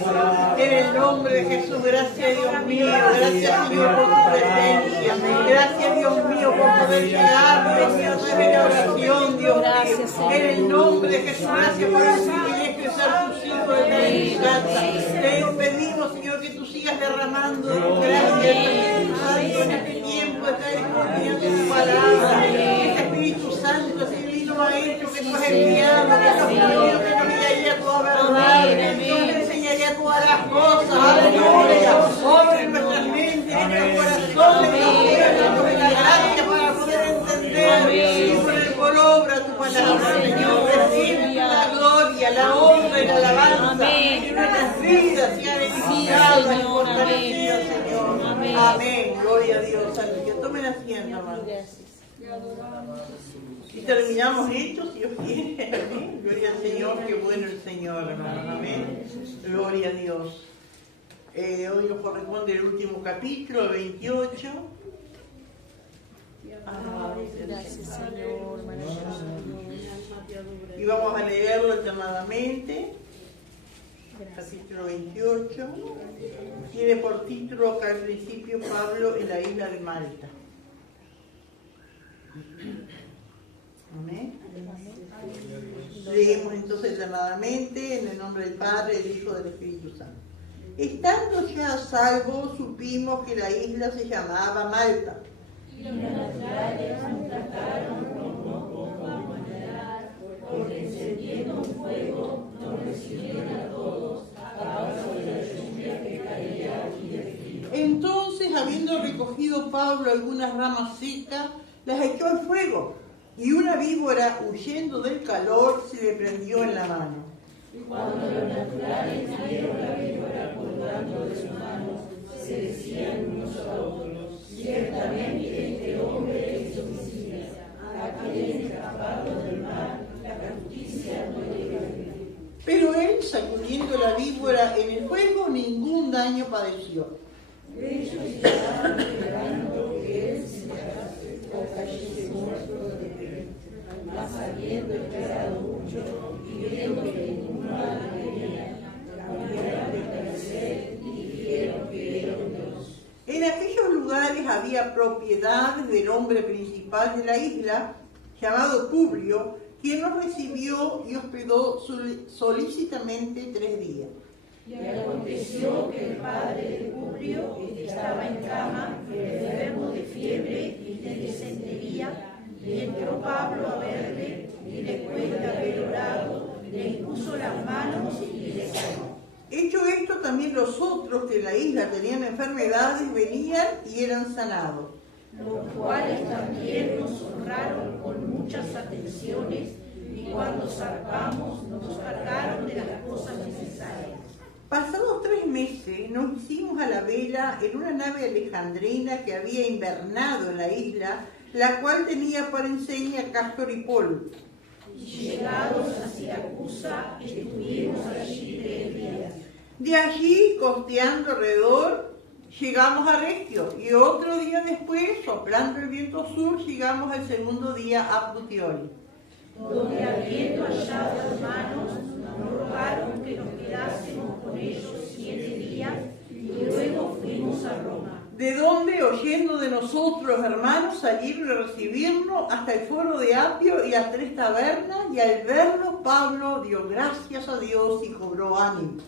En el nombre de Jesús, gracias Dios mío, gracias Señor por tu presencia, gracias Dios mío por poder llegar, Dios mío, a través de la oración, Dios mío. En el nombre de Jesús, gracias por el privilegio de ser tus hijos de tu casa. Te pedimos, Señor, que tú sigas derramando tu gracia, Espíritu Santo, en este tiempo de estar escudriñando tu palabra. Este Espíritu Santo, ese divino Maestro que tú has enviado, que nos guiaría a toda verdad, que nos enseñaría todas las cosas. Aleluya. Obra en nuestras mentes, en nuestros corazones, Dios, la gracia para poder entender y poner por obra tu palabra, Señor. Recibe la gloria, la honra y la alabanza. Y nuestras vidas sean edificadas y fortalecidas, Señor. Amén. Gloria a Dios. Aleluya. Tomen asiento, hermanos. Y terminamos esto, si Dios quiere. Amén. Gloria al Señor, qué bueno el Señor, hermano. Amén. Gloria a Dios. Hoy nos corresponde el último capítulo, el 28. Gracias, Señor. Y vamos a leerlo alternadamente. Capítulo 28. Tiene por título acá al principio Pablo en la isla de Malta. Amén. Leemos entonces alternadamente en el nombre del Padre, del Hijo y del Espíritu Santo. Estando ya a salvo, supimos que la isla se llamaba Malta. Y los naturales nos trataron con poca humanidad, porque encendiendo un fuego nos recibieron a todos a causa de la lluvia que caía y del frío. Entonces, habiendo recogido Pablo algunas ramas secas, las echó al fuego, y una víbora, huyendo del calor, se le prendió en la mano. Y cuando los naturales vieron la víbora colgando de sus manos, se decían unos a otros: ciertamente este hombre es homicida, a quien escapado del mar, la justicia no llega. Pero él, sacudiendo la víbora en el fuego, ningún daño padeció. Ellos estaban esperando que él se cayese o cayese muerto de frío. Mas habiendo esperado mucho y viendo que ningún mal venía, cambiaron de parecer y dijeron que era un Dios. En aquellos lugares había propiedades del hombre principal de la isla, llamado Publio, quien nos recibió y hospedó solícitamente 3 días. Y aconteció que el padre de Publio estaba en cama, enfermo de fiebre y de disentería, y entró Pablo a verle, y después de haber orado, le impuso las manos y le sanó. Hecho esto, también los otros que en la isla tenían enfermedades venían y eran sanados. Los cuales también nos honraron con muchas atenciones, y cuando zarpamos nos cargaron de las cosas necesarias. Pasados 3 meses nos hicimos a la vela en una nave alejandrina que había invernado en la isla, la cual tenía por enseña Cástor y Polo. Y llegados a Siracusa, estuvimos allí 3 días. De allí, costeando alrededor, llegamos a Regio, y otro día después, soplando el viento sur, llegamos el segundo día a Puteoli. Donde habiendo hallado hermanos, nos rogaron que nos quedásemos con ellos 7 días, y luego fuimos a Roma. De donde, oyendo de nosotros, hermanos, salieron a recibirnos hasta el foro de Apio y las 3 tabernas, y al vernos, Pablo dio gracias a Dios y cobró aliento.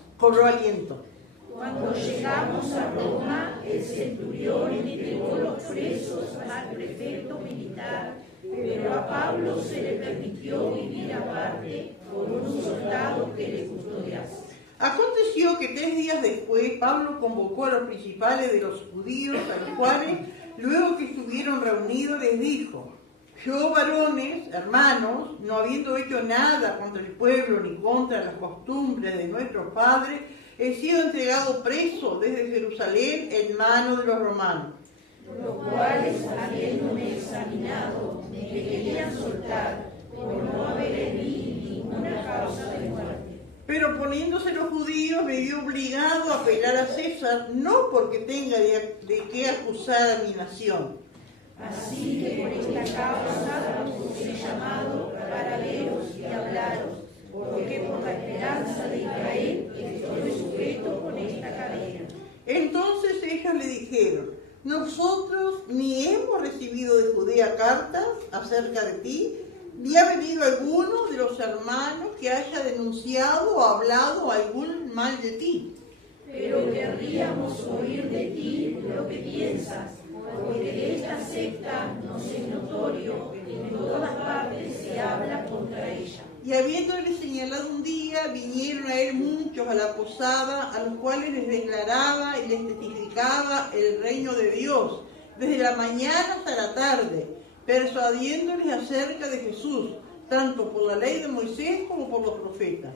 Cuando llegamos a Roma, el centurión entregó los presos al prefecto militar, pero a Pablo se le permitió vivir aparte con un soldado que le custodiase. Aconteció que 3 días después Pablo convocó a los principales de los judíos, a los cuales, luego que estuvieron reunidos, les dijo: yo, varones, hermanos, no habiendo hecho nada contra el pueblo ni contra las costumbres de nuestros padres, he sido entregado preso desde Jerusalén en manos de los romanos. Los cuales, habiéndome examinado, me querían soltar por no haber en mí ninguna causa de muerte. Pero poniéndose los judíos, me vi obligado a apelar a César, no porque tenga de qué acusar a mi nación. Así que por esta causa os he llamado para veros y hablaros, porque por la esperanza de Israel estoy sujeto le dijeron: nosotros ni hemos recibido de Judea cartas acerca de ti, ni ha venido alguno de los hermanos que haya denunciado o hablado algún mal de ti. Pero querríamos oír de ti lo que piensas, porque de esta secta nos es notorio que en todas partes se habla contra ella. Y habiéndole señalado un día, vinieron a él muchos a la posada, a los cuales les declaraba y les testificaba el reino de Dios, desde la mañana hasta la tarde, persuadiéndoles acerca de Jesús, tanto por la ley de Moisés como por los profetas.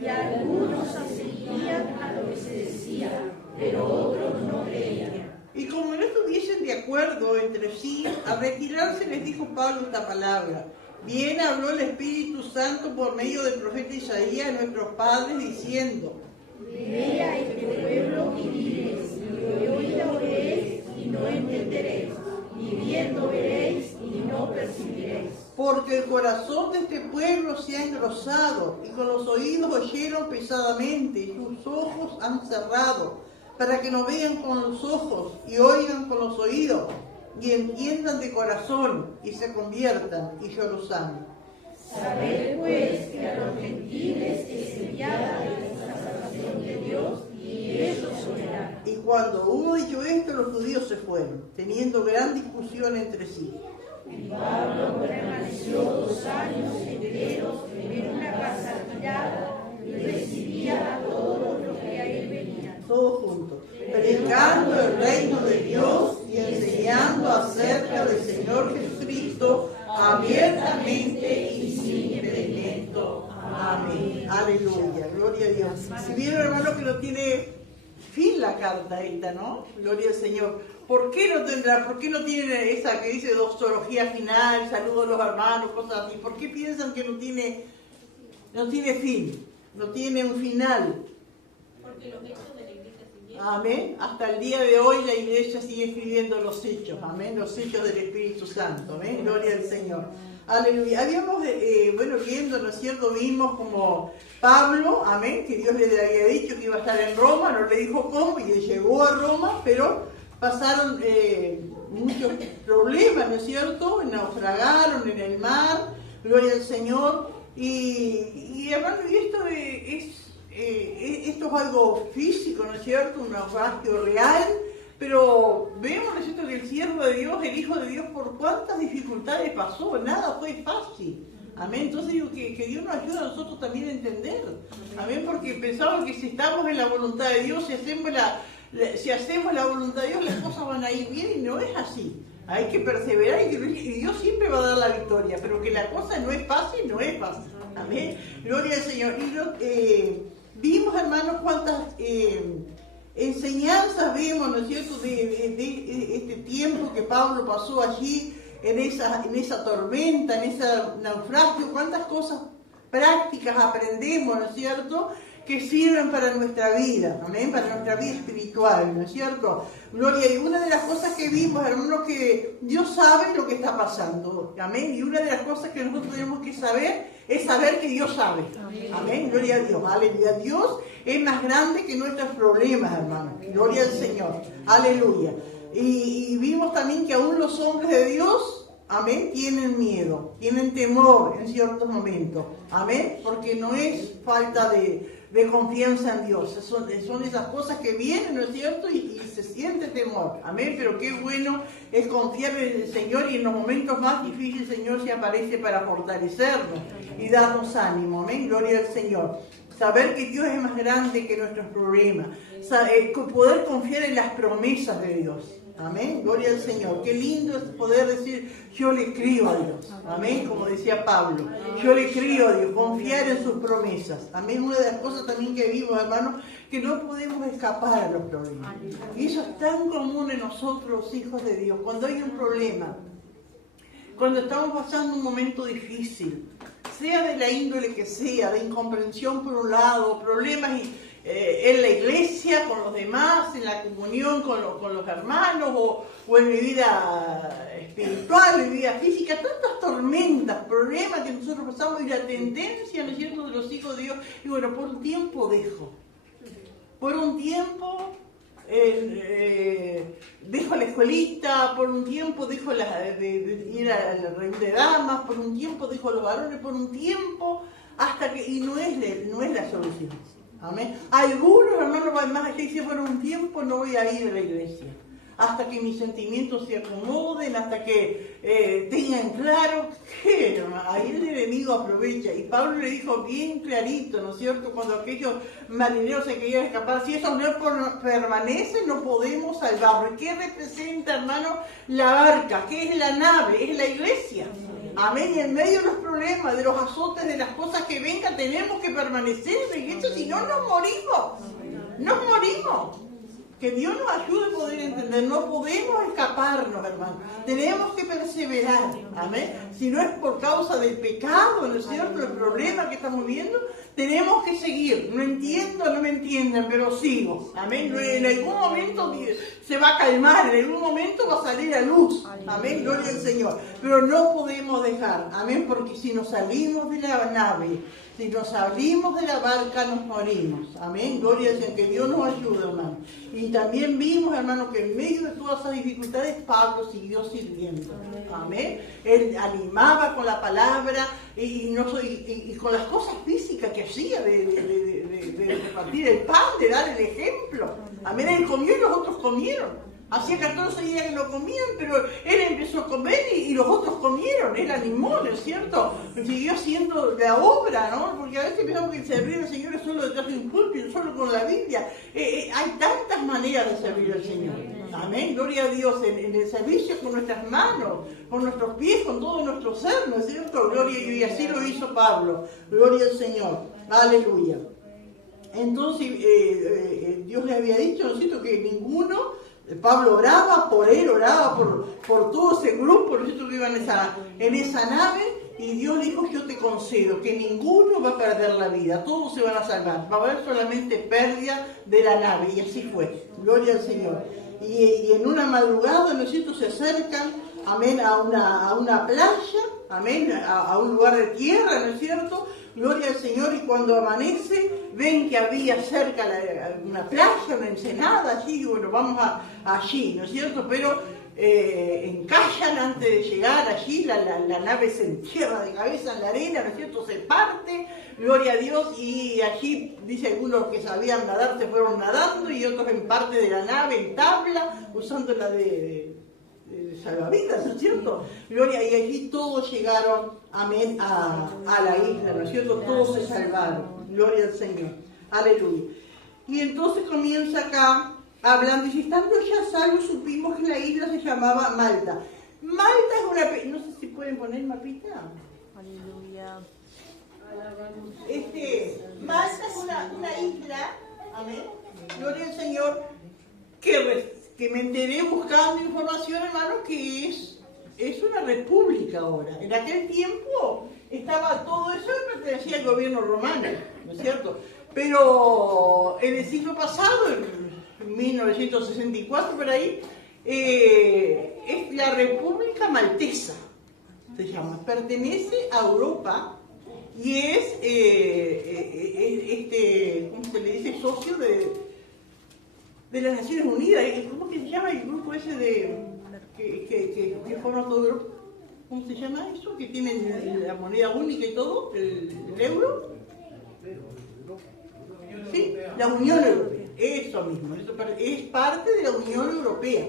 Y algunos seguían a lo que se decía, pero otros no creían. Y como no estuviesen de acuerdo entre sí, al retirarse les dijo Pablo esta palabra: bien habló el Espíritu Santo por medio del profeta Isaías a nuestros padres, diciendo: Ve a este pueblo y diles, que oído oiréis y no entenderéis, y viendo veréis y no percibiréis. Porque el corazón de este pueblo se ha engrosado, y con los oídos oyeron pesadamente, y sus ojos han cerrado, para que no vean con los ojos, y oigan con los oídos, y entiendan de corazón, y se conviertan, y yo los amo. Sabed pues que a los gentiles es enviada la salvación de Dios, y ellos oirán. Y cuando hubo dicho esto, los judíos se fueron, teniendo gran discusión entre sí. Y Pablo permaneció 2 años enteros en una casa alquilada y recibía a todos los que a él venían. Todos juntos, predicando el reino de Dios y enseñando acerca del Señor Jesucristo abiertamente y sin impedimento. Amén. Aleluya, gloria a Dios. Si vieron, hermano, que no tiene fin la carta esta, ¿no? Gloria al Señor. ¿Por qué no tendrá? ¿Por qué no tiene esa que dice doxología final, saludos a los hermanos, cosas así? ¿Por qué piensan que no tiene fin? No tiene un final. Porque los hechos de la iglesia siguieron. Amén. Hasta el día de hoy la iglesia sigue escribiendo los hechos. Amén. Los hechos del Espíritu Santo. Amén. Gloria al Señor. Aleluya. Habíamos, viendo, ¿no es cierto? Vimos como Pablo, amén, que Dios le había dicho que iba a estar en Roma, no le dijo cómo, y llegó a Roma, pero pasaron muchos problemas, ¿no es cierto? Naufragaron en el mar, gloria al Señor. Y hermano, esto es algo físico, ¿no es cierto? Un naufragio real, pero vemos, ¿no es cierto?, que el siervo de Dios, el Hijo de Dios, por cuántas dificultades pasó, nada fue fácil. Amén. Entonces digo que Dios nos ayuda a nosotros también a entender. Amén, porque pensamos que si estamos en la voluntad de Dios, si hacemos la voluntad de Dios, las cosas van a ir bien, y no es así. Hay que perseverar y Dios siempre va a dar la victoria, pero que la cosa no es fácil, no es fácil. Amén. Gloria al Señor. Y vimos, hermanos, cuántas enseñanzas vemos, ¿no es cierto?, de este tiempo que Pablo pasó allí, en esa tormenta, en ese naufragio, cuántas cosas prácticas aprendemos, ¿no es cierto?, que sirven para nuestra vida, amén, para nuestra vida espiritual, ¿no es cierto? Gloria, y una de las cosas que vimos, hermanos, que Dios sabe lo que está pasando, amén, y una de las cosas que nosotros tenemos que saber es saber que Dios sabe, amén, gloria a Dios, aleluya. Dios es más grande que nuestros problemas, hermanos, gloria al Señor, aleluya. Y vimos también que aún los hombres de Dios, amén, tienen miedo, tienen temor en ciertos momentos, amén, porque no es falta de confianza en Dios, son esas cosas que vienen, ¿no es cierto?, y se siente temor, amén, pero qué bueno es confiar en el Señor, y en los momentos más difíciles el Señor se aparece para fortalecernos y darnos ánimo, amén, gloria al Señor. Saber que Dios es más grande que nuestros problemas, poder confiar en las promesas de Dios. Amén, gloria al Señor. Qué lindo es poder decir, yo le creo a Dios. Amén, como decía Pablo. Yo le creo a Dios, confiar en sus promesas. Amén, una de las cosas también que vimos, hermanos, que no podemos escapar a los problemas. Y eso es tan común en nosotros, los hijos de Dios. Cuando hay un problema, cuando estamos pasando un momento difícil, sea de la índole que sea, de incomprensión por un lado, problemas en la iglesia, con los demás, en la comunión con los hermanos, o en mi vida espiritual, en mi vida física, tantas tormentas, problemas que nosotros pasamos, y la tendencia, ¿no es cierto?, de los hijos de Dios, y bueno, por un tiempo dejo, por un tiempo dejo la escuelita por un tiempo, dejo de ir a la reunión de damas por un tiempo, dejo a los varones por un tiempo, hasta que, y no es la solución. Amén. Algunos hermanos van más allá y dicen, bueno, un tiempo no voy a ir a la iglesia, hasta que mis sentimientos se acomoden, hasta que tengan claro que ahí el enemigo aprovecha. Y Pablo le dijo bien clarito, ¿no es cierto?, cuando aquellos marineros se querían escapar, si eso no permanece, no podemos salvarnos. ¿Qué representa, hermano, la barca? ¿Qué es la nave? Es la iglesia. Amén. Y en medio de los problemas, de los azotes, de las cosas que vengan, tenemos que permanecer en la iglesia, si no nos morimos. Nos morimos. Que Dios nos ayude a poder entender, no podemos escaparnos, hermano. Tenemos que perseverar, amén. Si no es por causa del pecado, ¿no es cierto?, el problema que estamos viendo, tenemos que seguir. No entiendo, no me entienden, pero sigo, amén. En algún momento se va a calmar, en algún momento va a salir a luz, amén, gloria al Señor. Pero no podemos dejar, amén, porque si nos salimos de la nave, si nos salimos de la barca, nos morimos. Amén. Gloria al Señor. Que Dios nos ayude, hermano. Y también vimos, hermano, que en medio de todas esas dificultades, Pablo siguió sirviendo. Amén. Él animaba con la palabra y con las cosas físicas que hacía, de repartir el pan, de dar el ejemplo. Amén. Él comió y los otros comieron. Hacía 14 días que no comían, pero él empezó a comer y los otros comieron. Él animó, ¿no es cierto? Siguió haciendo la obra, ¿no? Porque a veces pensamos que servir al Señor es solo detrás de un púlpito, solo con la Biblia. Hay tantas maneras de servir al Señor. Amén, gloria a Dios, en el servicio con nuestras manos, con nuestros pies, con todo nuestro ser, ¿no es cierto? Gloria, y así lo hizo Pablo. Gloria al Señor. Aleluya. Entonces, Dios le había dicho, ¿no es cierto?, que ninguno... Pablo oraba por él, oraba por todo ese grupo, ¿no es cierto?, que iban en esa nave, y Dios dijo, yo te concedo que ninguno va a perder la vida, todos se van a salvar, va a haber solamente pérdida de la nave, y así fue, gloria al Señor. Y en una madrugada, ¿no es cierto?, se acercan, amén, a una playa, amén, a un lugar de tierra, ¿no es cierto?, gloria al Señor, y cuando amanece, ven que había cerca una playa, una ensenada, allí, y bueno, vamos allí, ¿no es cierto?, pero encallan antes de llegar allí, la nave se entierra de cabeza en la arena, ¿no es cierto?, se parte, gloria a Dios, y allí, dice algunos que sabían nadar, se fueron nadando, y otros en parte de la nave, en tabla, usando la de salvavidas, ¿no es cierto? Gloria, y allí todos llegaron, amén, a la isla, ¿no es cierto? Todos se salvaron, gloria al Señor, aleluya. Y entonces comienza acá, hablando, y si estando ya salvos, supimos que la isla se llamaba Malta. Malta es una, no sé si pueden poner mapita. Aleluya. Malta es una isla, amén, gloria al Señor, que me enteré buscando información, hermano, que es una república ahora. En aquel tiempo estaba todo eso, pertenecía al gobierno romano, ¿no es cierto? Pero en el siglo pasado, en 1964 por ahí, es la República Maltesa, se llama, pertenece a Europa y es, ¿cómo se le dice?, socio de las Naciones Unidas. ¿Cómo que se llama el grupo ese que forma todo Europa? ¿Cómo se llama eso? Que tiene la moneda única y todo, el euro. Sí, la Unión Europea, eso mismo, es parte de la Unión Europea.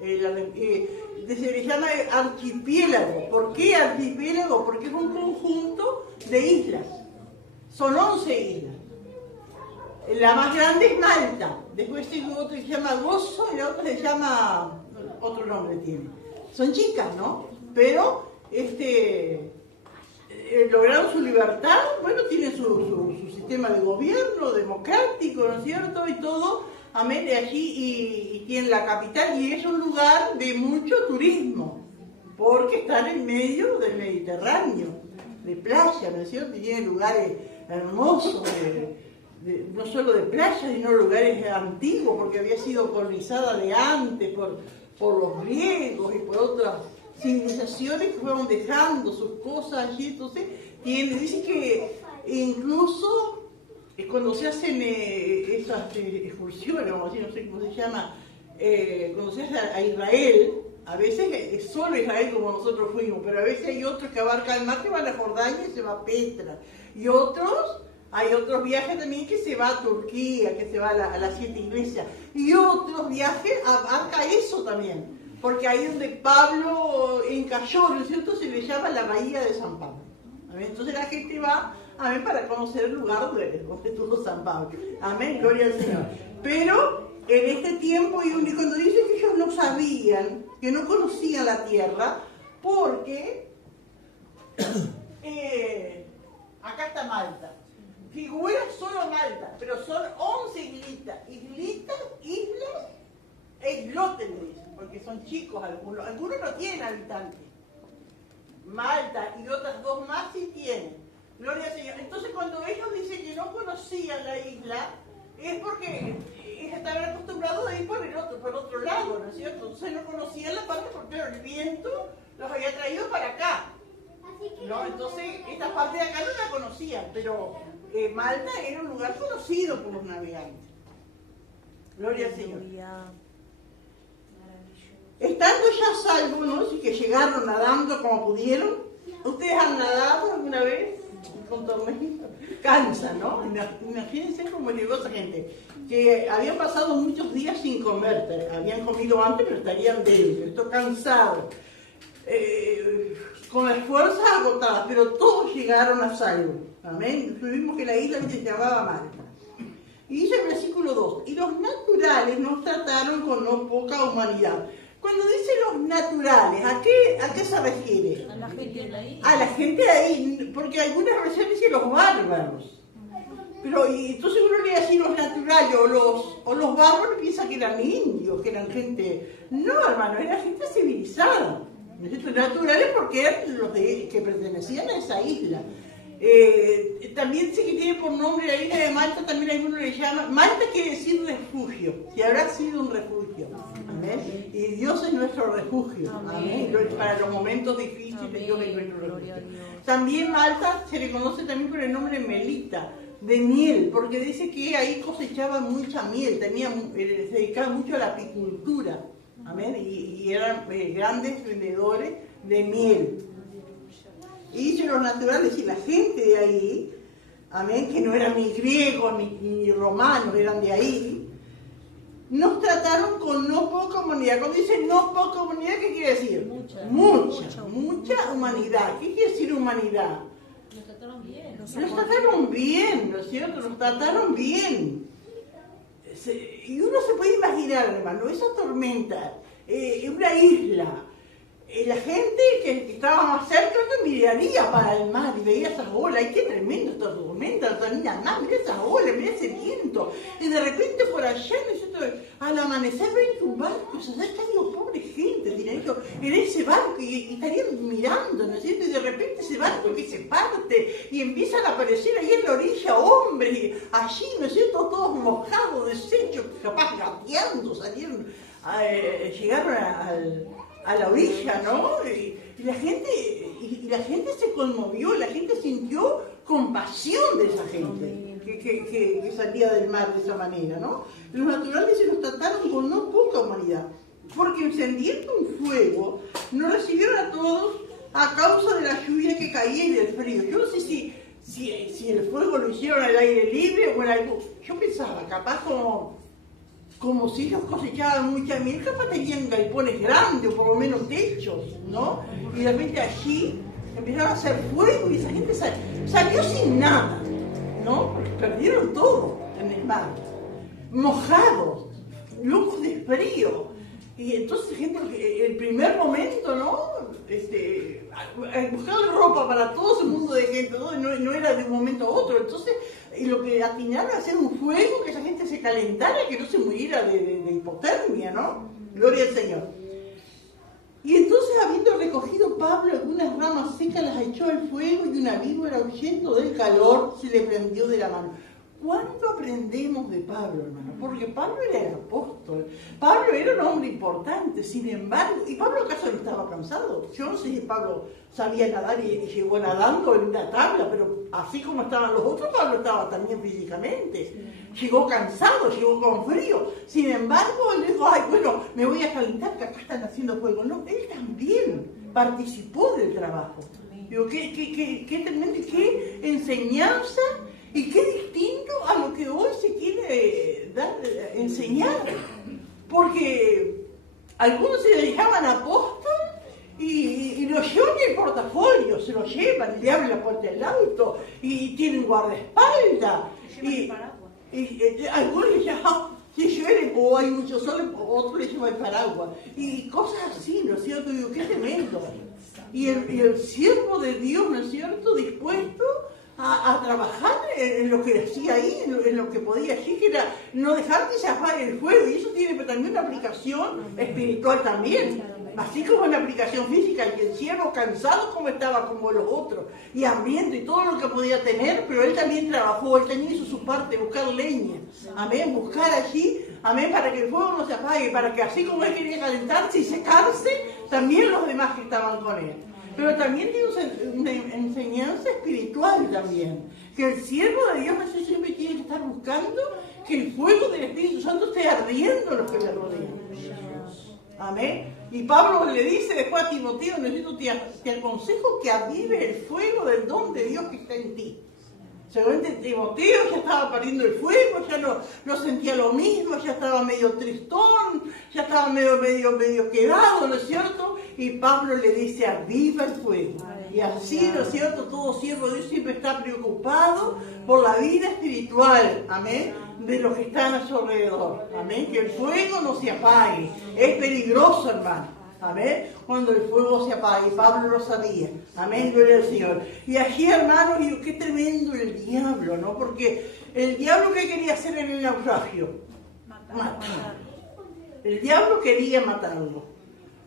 Se le llama archipiélago. ¿Por qué archipiélago? Porque es un conjunto de islas. Son 11 islas. La más grande es Malta. Después tiene otro que se llama Gozo y la otra se llama... otro nombre tiene. Son chicas, ¿no? Pero lograron su libertad. Bueno, tienen su sistema de gobierno democrático, ¿no es cierto? Y todo, amén, de allí, y tienen la capital. Y es un lugar de mucho turismo, porque están en medio del Mediterráneo, de playa, ¿no es cierto? Y tienen lugares hermosos, no solo de playa, sino lugares antiguos, porque había sido colonizada de antes por los griegos y por otras civilizaciones que fueron dejando sus cosas allí. Entonces, dice que incluso cuando se hacen esas excursiones, no sé cómo se llama, cuando se hace a Israel, a veces es solo Israel como nosotros fuimos, pero a veces hay otros que abarcan el mar, que va a la Jordania y se va a Petra, y hay otros viajes también que se va a Turquía, que se va a las 7 iglesias, y otros viajes abarca eso también, porque ahí donde Pablo encalló, ¿no es cierto?, se le llama la Bahía de San Pablo. Entonces la gente va, amén, para conocer el lugar donde estuvo San Pablo. Amén, gloria al Señor. Pero en este tiempo, y cuando dice que ellos no sabían, que no conocían la tierra, porque acá está Malta. Figura solo Malta, pero son 11 islitas, islas e islotes, le dicen, porque son chicos algunos no tienen habitantes. Malta y otras 2 más sí tienen. Gloria al Señor. Entonces cuando ellos dicen que no conocían la isla, es porque estaban acostumbrados a ir por otro lado, ¿no es cierto? Entonces no conocían la parte porque el viento los había traído para acá, ¿no? Entonces esta parte de acá no la conocían, pero Malta era un lugar conocido por los navegantes. Gloria al Señor. Estando ya salvos, ¿no? Así que llegaron nadando como pudieron. ¿Ustedes han nadado alguna vez con tormenta? Cansa, ¿no? Imagínense cómo llegó esa gente, que habían pasado muchos días sin comer, habían comido antes, pero estarían débiles, cansados, con las fuerzas agotadas, pero todos llegaron a salvo. Amén. Vimos que la isla se llamaba Malta. Y dice el versículo 2, y los naturales nos trataron con no poca humanidad. Cuando dice los naturales, ¿a qué se refiere? A la gente de ahí. A la gente de ahí, porque algunas versiones dicen los bárbaros. Pero y entonces uno le decir los naturales o los bárbaros, piensa que eran indios, que eran gente. No, hermano, era gente civilizada. Naturales porque eran los que pertenecían a esa isla. También sé que tiene por nombre la isla de Malta, también algunos le llaman. Malta quiere decir refugio, que habrá sido un refugio. Amén. Y Dios es nuestro refugio. Amén. Para los momentos difíciles, Dios es nuestro refugio. También Malta se le conoce también por el nombre Melita, de miel, porque dice que ahí cosechaban mucha miel, se dedicaban mucho a la apicultura. Amén. Y eran grandes vendedores de miel. Y dice los naturales, y la gente de ahí, amén, que no eran ni griegos ni romanos, eran de ahí, nos trataron con no poca humanidad. Cuando dicen no poca humanidad, ¿qué quiere decir? Mucha humanidad. ¿Qué quiere decir humanidad? Nos trataron bien. Nos trataron bien, ¿no es cierto? Nos trataron bien. Y uno se puede imaginar, hermano, esa tormenta, una isla, la gente que estaba más cerca no miraría para el mar y veía esas olas. ¡Ay, qué tremendo esta tormenta! No tenía nada, mira esas olas, mira ese viento. Y de repente por allá, al amanecer ven un barco, o sea, está digo, pobre gente, en ese barco y estarían mirando, ¿no es cierto? Y de repente ese barco que se parte y empiezan a aparecer ahí en la orilla hombres, y allí, ¿no es cierto? Todos mojados, deshechos, capaz gateando, llegaron a la orilla, ¿no? Y la gente se conmovió, la gente sintió compasión de esa gente que salía del mar de esa manera, ¿no? Los naturales se los trataron con no poca humanidad, porque encendiendo un fuego, nos recibieron a todos a causa de la lluvia que caía y del frío. Yo no sé si el fuego lo hicieron al aire libre o en algo. Yo pensaba, capaz como si ellos cosechaban mucha miel, capaz tenían galpones grandes o por lo menos techos, ¿no? Y de repente allí empezaron a hacer fuego y esa gente salió sin nada, ¿no? Porque perdieron todo en el mar, mojados, locos de frío. Y entonces gente, el primer momento, ¿no? Buscar ropa para todo ese mundo de gente, ¿no? No era de un momento a otro. Entonces, y lo que atinaron a hacer un fuego, que esa gente se calentara, que no se muriera de hipotermia, ¿no? Gloria al Señor. Y entonces, habiendo recogido Pablo algunas ramas secas, las echó al fuego y una víbora, huyendo del calor, se le prendió de la mano. ¿Cuánto aprendemos de Pablo, hermano? Porque Pablo era el apóstol, Pablo era un hombre importante, sin embargo, ¿y Pablo acaso no estaba cansado? Yo no sé si Pablo sabía nadar y llegó nadando en una tabla, pero así como estaban los otros, Pablo estaba también físicamente. Llegó cansado, llegó con frío. Sin embargo, él dijo, ay, bueno, me voy a calentar, que acá están haciendo fuego. No, él también participó del trabajo. Digo, qué tremendo, qué enseñanza y qué distinto a lo que hoy se quiere enseñar. Porque algunos se dedicaban a apóstol y lo llevan en el portafolio, se lo llevan, le abren la puerta del auto y tienen guardaespaldas. Y algunos le llaman, si llueve o hay mucho sol, otros le llevan el paraguas. Y cosas así, ¿no es cierto? Digo, qué tremendo. Y el siervo de Dios, ¿no es cierto?, dispuesto a trabajar en lo que hacía ahí, en lo que podía allí, que era no dejar que se apague el fuego. Y eso tiene también una aplicación espiritual también. Así como una aplicación física, y el siervo cansado como estaba, como los otros, y hambriento y todo lo que podía tener, pero él también trabajó, él también hizo su parte, buscar leña, amén, buscar allí, amén, para que el fuego no se apague, para que así como él quería calentarse y secarse, también los demás que estaban con él. Pero también tiene una enseñanza espiritual también, que el siervo de Dios así siempre tiene que estar buscando que el fuego del Espíritu Santo esté ardiendo en los que le rodean. Amén. Y Pablo le dice después a Timoteo, te aconsejo que avive el fuego del don de Dios que está en ti. Seguramente Timoteo ya estaba perdiendo el fuego, ya no sentía lo mismo, ya estaba medio tristón, ya estaba medio quedado, ¿no es cierto? Y Pablo le dice, aviva el fuego. Y así, ¿no es cierto? Todo siervo de Dios siempre está preocupado por la vida espiritual, amén, de los que están a su alrededor, amén, que el fuego no se apague, es peligroso, hermano, amén, cuando el fuego se apague. Pablo lo sabía, amén, gloria al Señor. Y aquí, hermano, digo, qué tremendo el diablo, ¿no? Porque el diablo, ¿qué quería hacer en el naufragio? Matar. El diablo quería matarlo,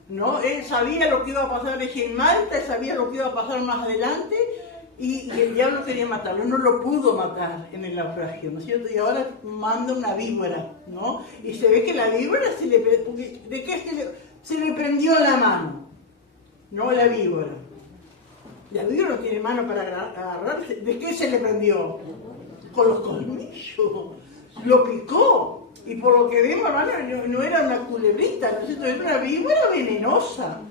¿no? Él sabía lo que iba a pasar allí en Malta, él sabía lo que iba a pasar más adelante, y el diablo quería matarlo, no lo pudo matar en el naufragio, ¿no es cierto? Y ahora manda una víbora, ¿no? Y se ve que la víbora se le prendió la mano, ¿no? La víbora. La víbora no tiene mano para agarrarse. ¿De qué se le prendió? Con los colmillos. Lo picó. Y por lo que vemos, hermano, no era una culebrita, ¿no es cierto? Era una víbora venenosa.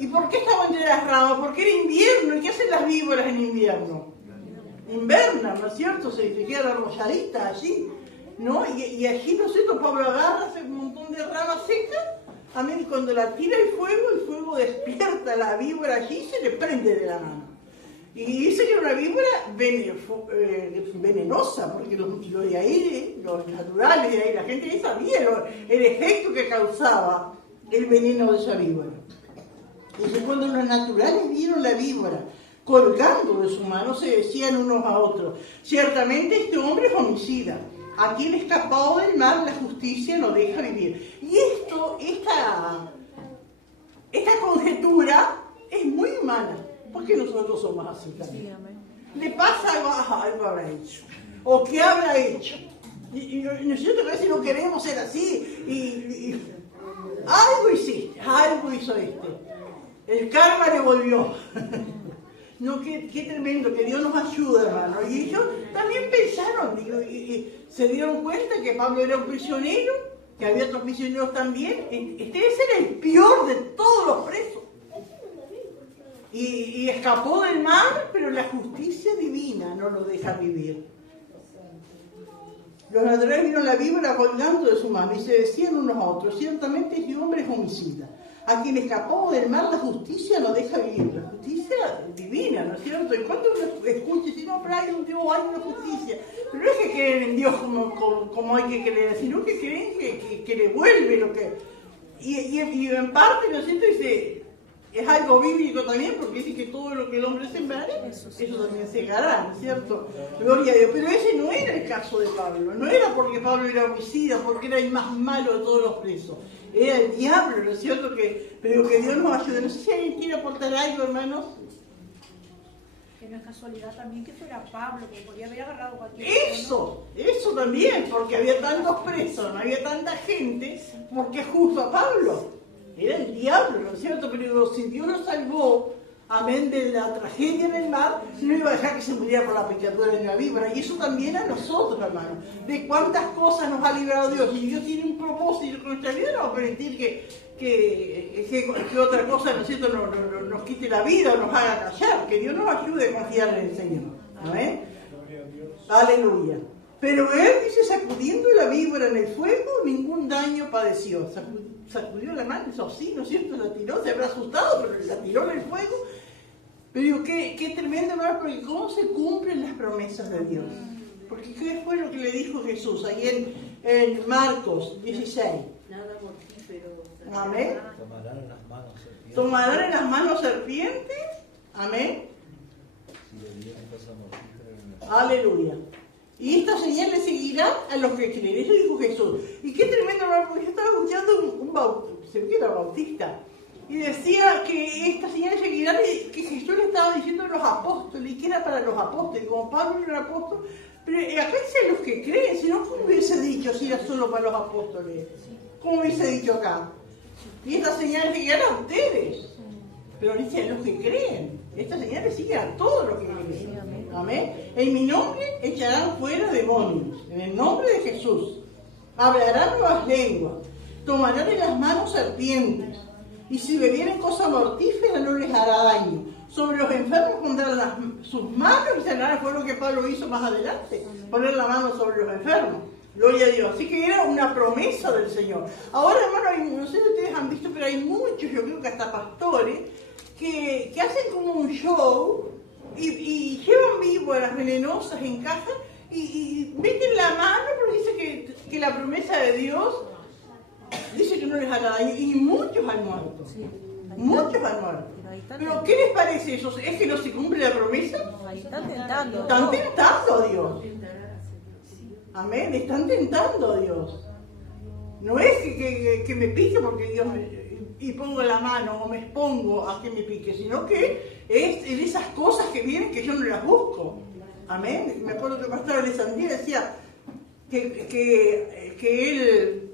¿Y por qué estaba entre las ramas? Porque era invierno. ¿Y qué hacen las víboras en invierno? Invernan, ¿no es cierto? Se queda arrolladita allí, ¿no? Y allí, ¿no es cierto? Pablo agarra, hace un montón de ramas secas, amén, y cuando la tira el fuego despierta a la víbora allí y se le prende de la mano. Y dice que era una víbora venenosa, porque los de ahí, los naturales de ahí, la gente ya sabía el efecto que causaba el veneno de esa víbora. Y cuando los naturales vieron la víbora colgando de su mano, se decían unos a otros, ciertamente este hombre es homicida, a quien escapado del mal la justicia no deja vivir. Y esta conjetura es muy humana, porque nosotros somos así también. Le pasa algo habrá hecho, o qué habrá hecho. Y nosotros a veces no queremos ser así, algo hiciste, algo hizo este. El karma le volvió. No, qué tremendo, que Dios nos ayuda, hermano. Y ellos también pensaron, y se dieron cuenta que Pablo era un prisionero, que había otros prisioneros también. Este era el peor de todos los presos. Y escapó del mar, pero la justicia divina no lo deja vivir. Los naturales vieron la víbora colgando de su mano y se decían unos a otros, ciertamente este hombre es homicida. A quien escapó del mar la justicia no deja vivir. La justicia divina, ¿no es cierto? Y cuando uno escucha, si no, pero hay un Dios, hay una justicia. Pero no es que creen en Dios como hay que creer, sino que creen que le vuelve lo que... Y en parte, ¿no es cierto? Dice, es algo bíblico también, porque dice que todo lo que el hombre sembrare, eso también segará, ¿no es cierto? Gloria a Dios. Pero ese no era el caso de Pablo. No era porque Pablo era homicida, porque era el más malo de todos los presos. Era el diablo, ¿no es cierto? Pero que Dios nos ayude. No sé si alguien quiere aportar algo, hermanos. no es casualidad también que fuera Pablo, que podría haber agarrado cualquier Eso también, porque había tantos presos, no había tanta gente, porque justo a Pablo. Era el diablo, ¿no es cierto? Pero si Dios lo salvó, amén, de la tragedia en el mar, no iba a dejar que se muriera por la picadura de una víbora. Y eso también a nosotros, hermano. De cuántas cosas nos ha librado Dios. Y Dios tiene un propósito con nuestra vida, no va a permitir que otra cosa, ¿no es cierto?, nos quite la vida o nos haga callar. Que Dios nos ayude a confiar en el Señor. Amén. Aleluya. Pero él dice, sacudiendo la víbora en el fuego, ningún daño padeció. Sacudió la mano, eso sí, ¿no es cierto? La tiró, se habrá asustado, pero la tiró en el fuego. Pero digo, qué tremendo, ¿verdad? Porque cómo se cumplen las promesas de Dios. Porque ¿qué fue lo que le dijo Jesús ahí en Marcos 16? Nada mortífero. Amén. Tomarán en las manos serpientes. Tomarán en las manos serpientes. Amén. Si bebieren cosa mortífera. Aleluya. Y esta señal le seguirá a los que creen. Eso dijo Jesús. Y qué tremendo, ¿verdad? Porque yo estaba escuchando un bautista, se ve que era bautista, y decía que esta señal seguirá, que Jesús le estaba diciendo a los apóstoles, y que era para los apóstoles, como Pablo era un apóstol. Pero acá dice a los que creen, si no, ¿cómo hubiese dicho si era solo para los apóstoles? ¿Cómo hubiese dicho acá? Y esta señal seguirá a ustedes, pero dice a los que creen. Esta señal le sigue a todos los que creen. Amén. En mi nombre echarán fuera demonios, en el nombre de Jesús. Hablarán nuevas lenguas, tomarán en las manos serpientes, y si bebieren cosa mortífera no les hará daño. Sobre los enfermos pondrán sus manos y sanarán. Fue lo que Pablo hizo más adelante, poner la mano sobre los enfermos. Gloria a Dios. Así que era una promesa del Señor. Ahora, hermano, no sé si ustedes han visto, pero hay muchos, yo creo que hasta pastores, que hacen como un show y llevan víboras venenosas en caja y meten la mano, porque dice que la promesa de Dios dice que no les hará daño, y muchos han muerto. Sí. Muchos han muerto. Pero ¿qué les parece eso? ¿Es que no se cumple la promesa? Ahí están tentando. Están tentando a Dios. Amén, están tentando a Dios. No es que me pique porque Dios y pongo la mano o me expongo a que me pique, sino que es en esas cosas que vienen que yo no las busco. Amén. Me acuerdo que el pastor Alessandría decía que él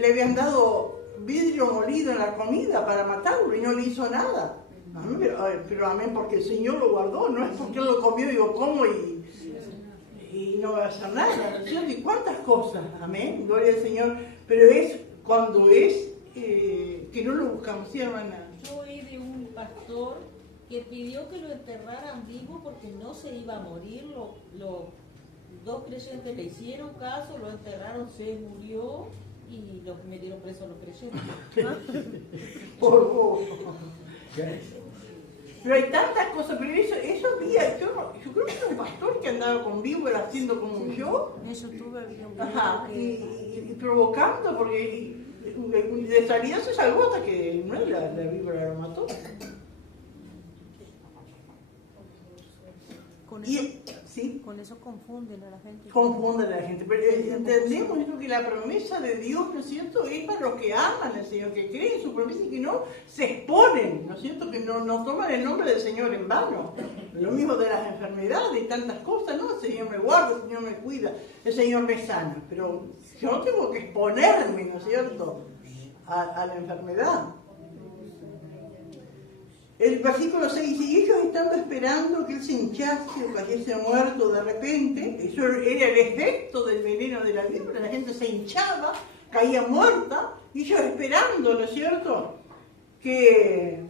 le habían dado vidrio molido en la comida para matarlo y no le hizo nada. Amén, pero amén, porque el Señor lo guardó, no es porque él lo comió y yo como y no va a hacer nada, ¿no? Y cuántas cosas, amén, gloria al Señor, pero es cuando es que no lo buscamos, ¿sí, hermana? Yo oí de un pastor que pidió que lo enterraran vivo porque no se iba a morir. Los dos creyentes le hicieron caso, lo enterraron, se murió y los metieron presos a los creyentes. Por vos. Pero hay tantas cosas, pero esos días, yo creo que era un pastor que andaba con víbora haciendo como un show. Eso tuve bien. Ajá, y provocando, porque de salida se salvó hasta que no la víbora lo mató. Con eso confunden a la gente. Confunden a la gente, pero entendemos esto, que la promesa de Dios, ¿no es cierto?, es para los que aman al Señor, que creen en su promesa y que no se exponen, ¿no es cierto?, que no toman el nombre del Señor en vano. Lo mismo de las enfermedades y tantas cosas, ¿no? El Señor me guarda, el Señor me cuida, el Señor me sana, pero yo no tengo que exponerme, ¿no es cierto?, a la enfermedad. El versículo 6 dice, y ellos estando esperando que él se hinchase o cayese muerto de repente, eso era el efecto del veneno de la víbora, la gente se hinchaba, caía muerta, y ellos esperando, ¿no es cierto?, que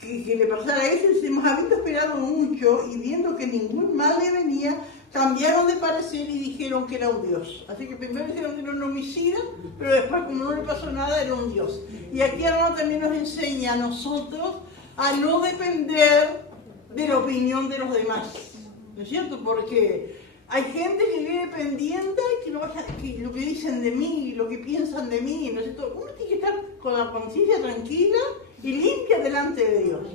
le pasara eso, y más habiendo esperado mucho y viendo que ningún mal le venía, cambiaron de parecer y dijeron que era un dios. Así que primero dijeron que era un homicida, pero después, como no le pasó nada, era un dios. Y aquí, hermano, también nos enseña a nosotros a no depender de la opinión de los demás, ¿no es cierto? Porque hay gente que vive pendiente que lo que dicen de mí, lo que piensan de mí, ¿no es cierto? Uno tiene que estar con la conciencia tranquila y limpia delante de Dios.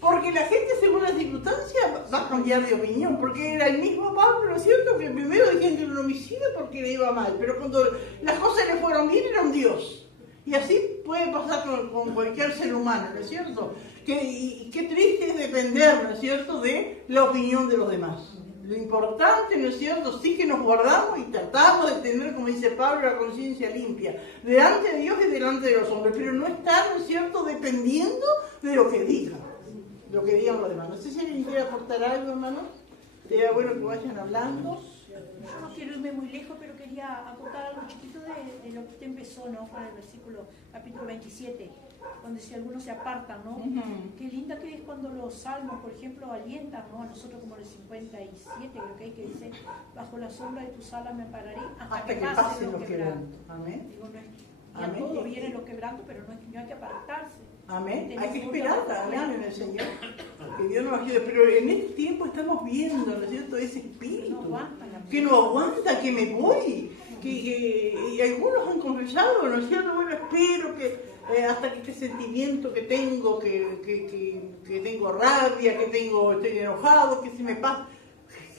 Porque la gente, según las circunstancias, va a cambiar de opinión, porque era el mismo Pablo, ¿no es cierto?, que primero dijeron que era un homicida porque le iba mal, pero cuando las cosas le fueron bien era un dios. Y así puede pasar con cualquier ser humano, ¿no es cierto? Y qué triste es depender, ¿no es cierto?, de la opinión de los demás. Lo importante, ¿no es cierto?, sí que nos guardamos y tratamos de tener, como dice Pablo, la conciencia limpia, delante de Dios y delante de los hombres, pero no estar, ¿no es cierto?, dependiendo de lo que digan los demás. No sé si alguien quiere aportar algo, hermano. Sería bueno que vayan hablando. Yo no quiero irme muy lejos, pero quería aportar algo chiquito de lo que usted empezó, ¿no? Con el versículo, capítulo 27, donde si algunos se apartan, ¿no? Qué linda que es cuando los salmos, por ejemplo, alientan, ¿no? A nosotros, como el 57, creo que hay, que dice, bajo la sombra de tus alas me pararé hasta que pasen los quebrantos. Amén. Digo, no es, y Amén. a todo vienen los quebrantos, pero no hay que apartarse. Amén. Hay que esperar también en el Señor. Que Dios nos ayude. Pero en este tiempo estamos viendo, ¿no es cierto?, ese espíritu que no aguanta, que me voy. Y algunos han confesado, ¿no es cierto? Bueno, espero que hasta que este sentimiento que tengo, que tengo rabia, estoy enojado, que se me pasa.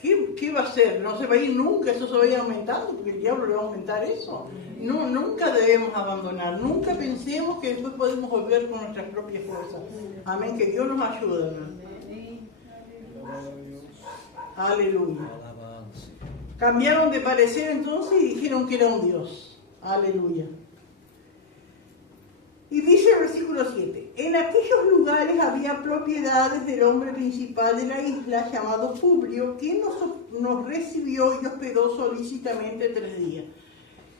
¿Qué va a hacer? No se va a ir nunca, eso se va a ir aumentando, porque el diablo le va a aumentar eso. No, nunca debemos abandonar, nunca pensemos que después podemos volver con nuestras propias fuerzas. Amén, que Dios nos ayude, hermano. Aleluya. Cambiaron de parecer entonces y dijeron que era un Dios. Aleluya. Y dice el versículo 7, en aquellos lugares había propiedades del hombre principal de la isla, llamado Publio, que nos recibió y hospedó solícitamente 3 días.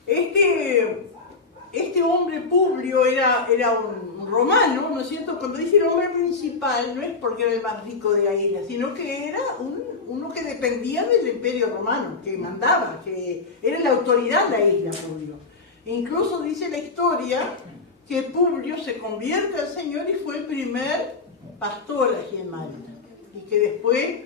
Este hombre Publio era un romano, ¿no es cierto? Cuando dice el hombre principal, no es porque era el más rico de la isla, sino que era uno que dependía del imperio romano, que mandaba, que era la autoridad de la isla, Publio. E incluso dice la historia que Publio se convierte al Señor y fue el primer pastor aquí en Malta. Y que después,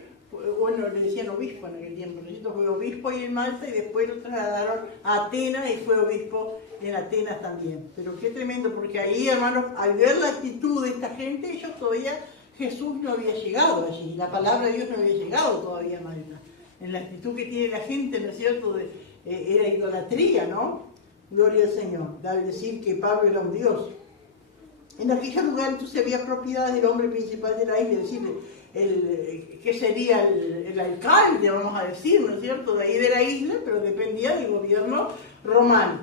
bueno, le decían obispo en aquel tiempo, ¿no? Fue obispo ahí en Malta y después lo trasladaron a Atenas y fue obispo en Atenas también. Pero qué tremendo, porque ahí, hermanos, al ver la actitud de esta gente, ellos todavía, Jesús no había llegado allí, la palabra de Dios no había llegado todavía a Malta. En la actitud que tiene la gente, ¿no es cierto?, era idolatría, ¿no? Gloria al Señor, da a decir que Pablo era un Dios. En aquel lugar entonces había propiedades del hombre principal de la isla, es decir, que sería el alcalde, vamos a decir, ¿no es cierto?, de ahí de la isla, pero dependía del gobierno romano.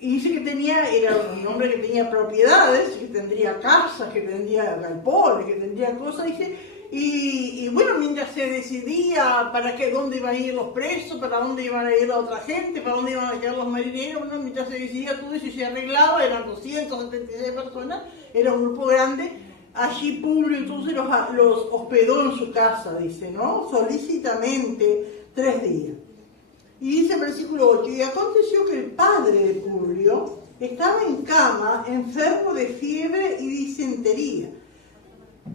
Y dice que era un hombre que tenía propiedades, que tendría casas, que tendría galpones, que tendría cosas, dice. Y bueno, mientras se decidía dónde iban a ir los presos, para dónde iban a ir la otra gente, para dónde iban a quedar los marineros, bueno, mientras se decidía todo eso y se arreglaba, eran 276 personas, era un grupo grande. Allí Publio entonces los hospedó en su casa, dice, ¿no? Solícitamente 3 días. Y dice el versículo 8, y aconteció que el padre de Publio estaba en cama, enfermo de fiebre y disentería.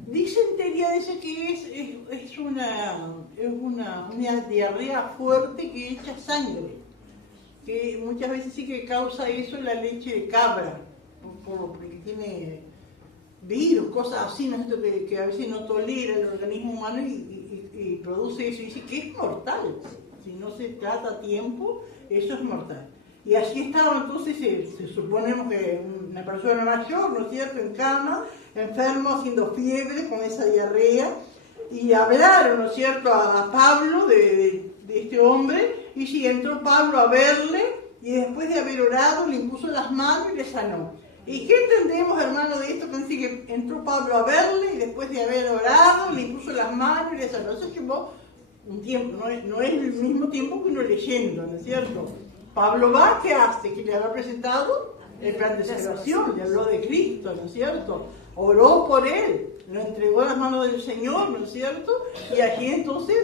Disentería dice que es una diarrea fuerte que echa sangre, que muchas veces sí que causa eso la leche de cabra, porque tiene virus, cosas así, ¿no? que a veces no tolera el organismo humano y produce eso, y dice que es mortal, si no se trata a tiempo, eso es mortal. Y así estaba entonces, se suponemos que una persona mayor, ¿no es cierto?, en cama, enfermo, haciendo fiebre, con esa diarrea, y hablaron, ¿no es cierto?, a Pablo de este hombre, y sí, entró Pablo a verle, y después de haber orado, le impuso las manos y le sanó. ¿Y qué entendemos, hermano, de esto? Que dice que entró Pablo a verle, y después de haber orado, le impuso las manos y le sanó. Eso llevó un tiempo, no es el mismo tiempo que uno leyendo, ¿no es cierto? Pablo va, ¿qué hace? Que le había presentado el plan de salvación, le habló de Cristo, ¿no es cierto? Oró por él, lo entregó a las manos del Señor, ¿no es cierto? Y allí entonces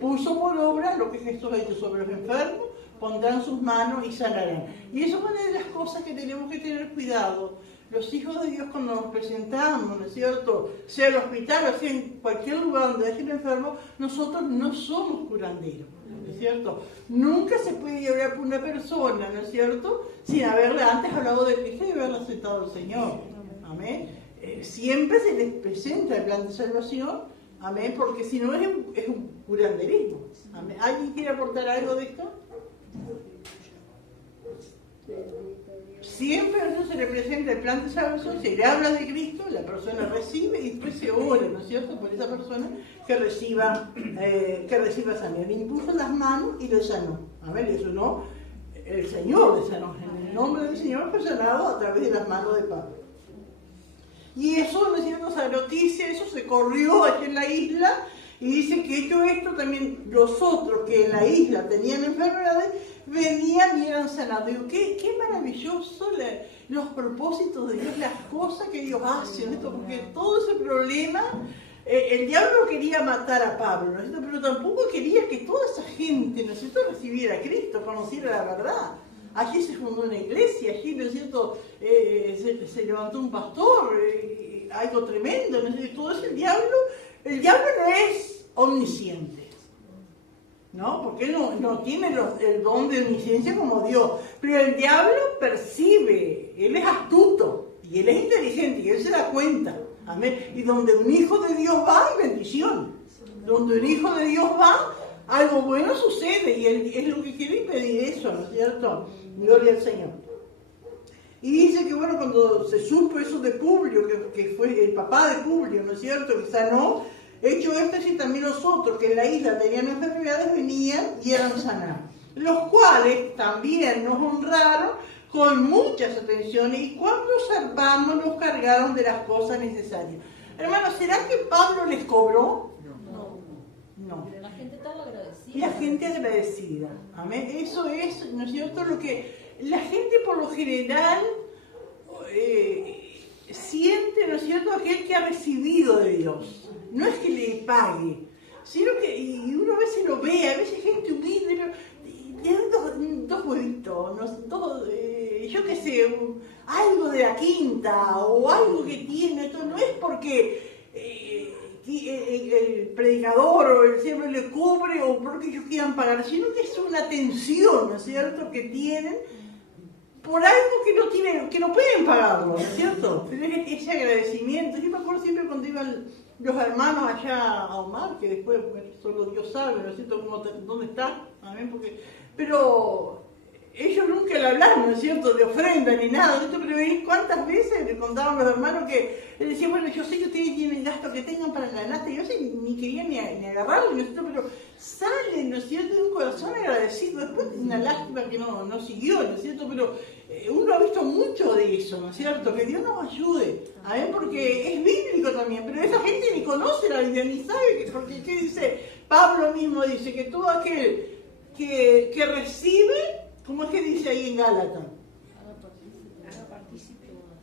puso por obra lo que Jesús ha hecho sobre los enfermos, pondrán sus manos y sanarán. Y eso es una de las cosas que tenemos que tener cuidado. Los hijos de Dios cuando nos presentamos, ¿no es cierto? Sea el hospital o sea en cualquier lugar donde haya un enfermo, nosotros no somos curanderos, ¿no es cierto? Nunca se puede orar por una persona, ¿no es cierto?, sin haberle antes hablado de Cristo y haberle aceptado al Señor. Amén. Siempre se les presenta el plan de salvación, amén, porque si no es un curanderismo. Amén. ¿Alguien quiere aportar algo de esto? siempre a nosotros se le presenta el plan de salvación, se le habla de Cristo, la persona recibe y después se ora, ¿no es cierto?, por esa persona que reciba sanidad. Le impuso las manos y le sanó. A ver, eso no, el Señor le sanó. En el nombre del Señor fue sanado a través de las manos de Pablo. Y eso, ¿no es cierto?, esa noticia, eso se corrió aquí en la isla. Y dice que hecho esto también los otros que en la isla tenían enfermedades, venían y eran sanados. Digo, qué maravilloso los propósitos de Dios, las cosas que Dios hace, ¿no? Porque todo ese problema, el diablo quería matar a Pablo, ¿no es cierto?, pero tampoco quería que toda esa gente, ¿no es cierto?, recibiera a Cristo, conociera la verdad. Allí se fundó una iglesia, allí, ¿no es cierto?, se levantó un pastor, algo tremendo, ¿no es cierto?, todo eso el diablo no es omnisciente, ¿no? Porque él no tiene el don de omnisciencia como Dios. Pero el diablo percibe, él es astuto y él es inteligente y él se da cuenta. Amén. Y donde un hijo de Dios va, hay bendición. Donde un hijo de Dios va, algo bueno sucede y él es lo que quiere impedir eso, ¿no es cierto? Gloria al Señor. Y dice que bueno, cuando se supo eso de Publio, que fue el papá de Publio, ¿no es cierto?, que sanó, hecho esto, y también nosotros que en la isla tenían enfermedades, venían y eran sanados, los cuales también nos honraron con muchas atenciones, y cuando zarpamos nos cargaron de las cosas necesarias. Hermanos, ¿será que Pablo les cobró? No. Pero la gente estaba agradecida. La gente agradecida. Amén. Eso es, ¿no es cierto?, lo que la gente por lo general siente, ¿no es cierto?, aquel que ha recibido de Dios. No es que le pague, sino que, y uno a veces lo ve, a veces gente humilde, pero tienen dos huevitos, yo qué sé, algo de la quinta o algo que tiene. Esto no es porque el predicador o el siempre le cubre o porque ellos quieran pagar, sino que es una atención, ¿no es cierto?, que tienen por algo que no pueden pagarlo, ¿no es cierto? Pero es ese agradecimiento. Yo me acuerdo siempre cuando iban los hermanos allá a Omar, que después solo Dios sabe, ¿no es cierto?, dónde está, amén, pero ellos nunca le hablaron, ¿no es cierto?, de ofrenda ni nada, ¿no es cierto? Pero cuántas veces le contaban los hermanos que él decía, bueno, yo sé que ustedes tienen gasto que tengan para la canasta, y yo sé, ni quería ni agarrarlo, ¿no es cierto?, pero salen, ¿no es cierto?, de un corazón agradecido. Después una lástima que no siguió, ¿no es cierto?, pero uno ha visto mucho de eso, ¿no es cierto?, que Dios nos ayude, ¿eh? Porque es bíblico también, pero esa gente ni conoce la Biblia, ni sabe, porque ¿qué dice? Pablo mismo dice que todo aquel que recibe, ¿cómo es que dice ahí en Gálatas?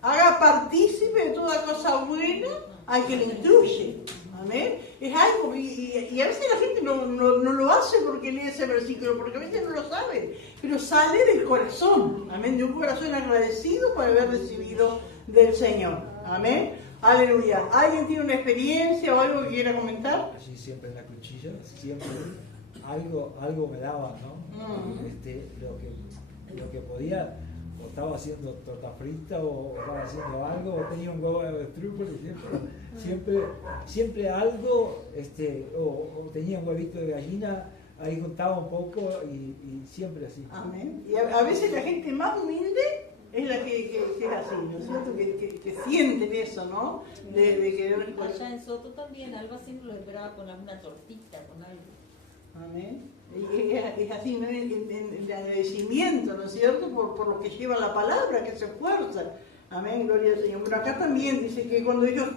Haga partícipe de toda cosa buena al que le instruye. Amén. Es algo, y a veces la gente no lo hace porque lee ese versículo, porque a veces no lo sabe, pero sale del corazón. Amén. De un corazón agradecido por haber recibido del Señor. Amén. Aleluya. ¿Alguien tiene una experiencia o algo que quiera comentar? Así siempre en la cuchilla, siempre algo me daban, ¿no? Lo que podía, o estaba haciendo torta frita, o estaba haciendo algo, o tenía un huevo de trúfalo, siempre algo, o tenía un huevito de gallina, ahí juntaba un poco y siempre así. Amén. Y a veces la gente más humilde es la que es así, ¿no es cierto? Que sienten eso, ¿no? De querer... Allá en Soto también, algo así lo esperaba con una tortita, con algo. Amén. Y es así, ¿no? El agradecimiento, ¿no es cierto?, por lo que lleva la palabra, que se esfuerza. Amén, gloria al Señor. Pero acá también dice que cuando ellos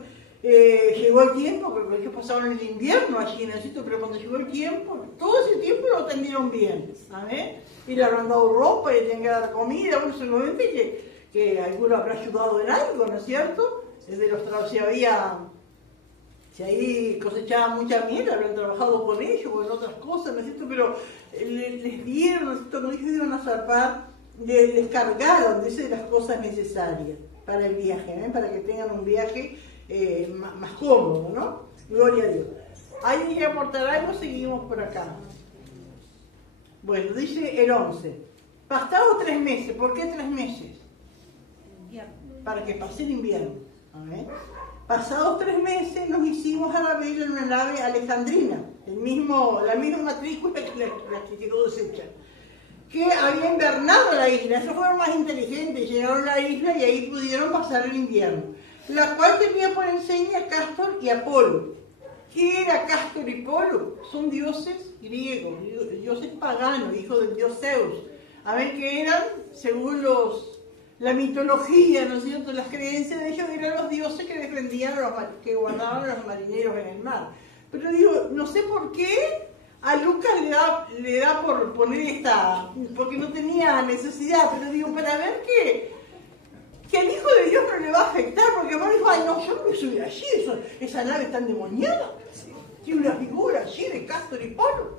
llegó el tiempo, porque ellos pasaron el invierno allí, ¿no es cierto?, pero cuando llegó el tiempo, todo ese tiempo lo atendieron bien. Amén. Y le habrán dado ropa y le tenían que dar comida. Bueno, seguramente que alguno habrá ayudado en algo, ¿no es cierto? De los trabajos, si ahí cosechaban mucha miel, habrán trabajado con ellos o en otras cosas, ¿no es cierto? Pero les dieron, ¿no es cierto?, cuando ellos iban a zarpar, les cargaron de las cosas necesarias para el viaje, ¿eh? Para que tengan un viaje más cómodo, ¿no? Gloria a Dios. ¿Alguien quiere aportar algo? Seguimos por acá. Bueno, dice el 11. Pasados 3 meses. ¿Por qué 3 meses? Para que pase el invierno. ¿Eh? Pasados 3 meses nos hicimos a la vela en una nave alejandrina, la misma matrícula que la que quedó deshecha. que había invernado la isla. Esos fueron más inteligentes, llegaron a la isla y ahí pudieron pasar el invierno. La cual tenía por enseña a Castor y Apolo. ¿Qué era Castor y Apolo? Son dioses griegos, dioses paganos, hijos del dios Zeus. A ver qué eran, según la mitología, ¿no es cierto? Las creencias de ellos eran los dioses que defendían que guardaban a los marineros en el mar. Pero digo, no sé por qué a Lucas le da por poner esta, porque no tenía necesidad, pero digo, para ver que al Hijo de Dios no le va a afectar, porque además dijo, ay no, yo no voy a subir allí, esa nave está endemoniada, tiene una figura allí de Castor y Apolo,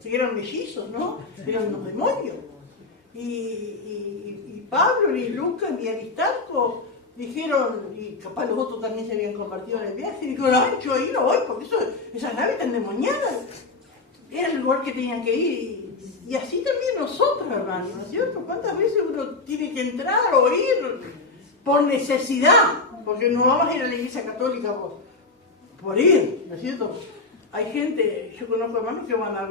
que eran mellizos, ¿no? Eran unos demonios. Y Pablo, ni Lucas, ni Aristarco dijeron, y capaz los otros también se habían convertido en el viaje, y dijeron, ay, yo ahí no voy, porque esa nave está endemoniada. Era el lugar que tenían que ir. Y así también nosotros, hermanos, ¿no es cierto? ¿Cuántas veces uno tiene que entrar o ir por necesidad? Porque no vamos a ir a la iglesia católica por ir, ¿no es cierto? Hay gente, yo conozco hermanos que van a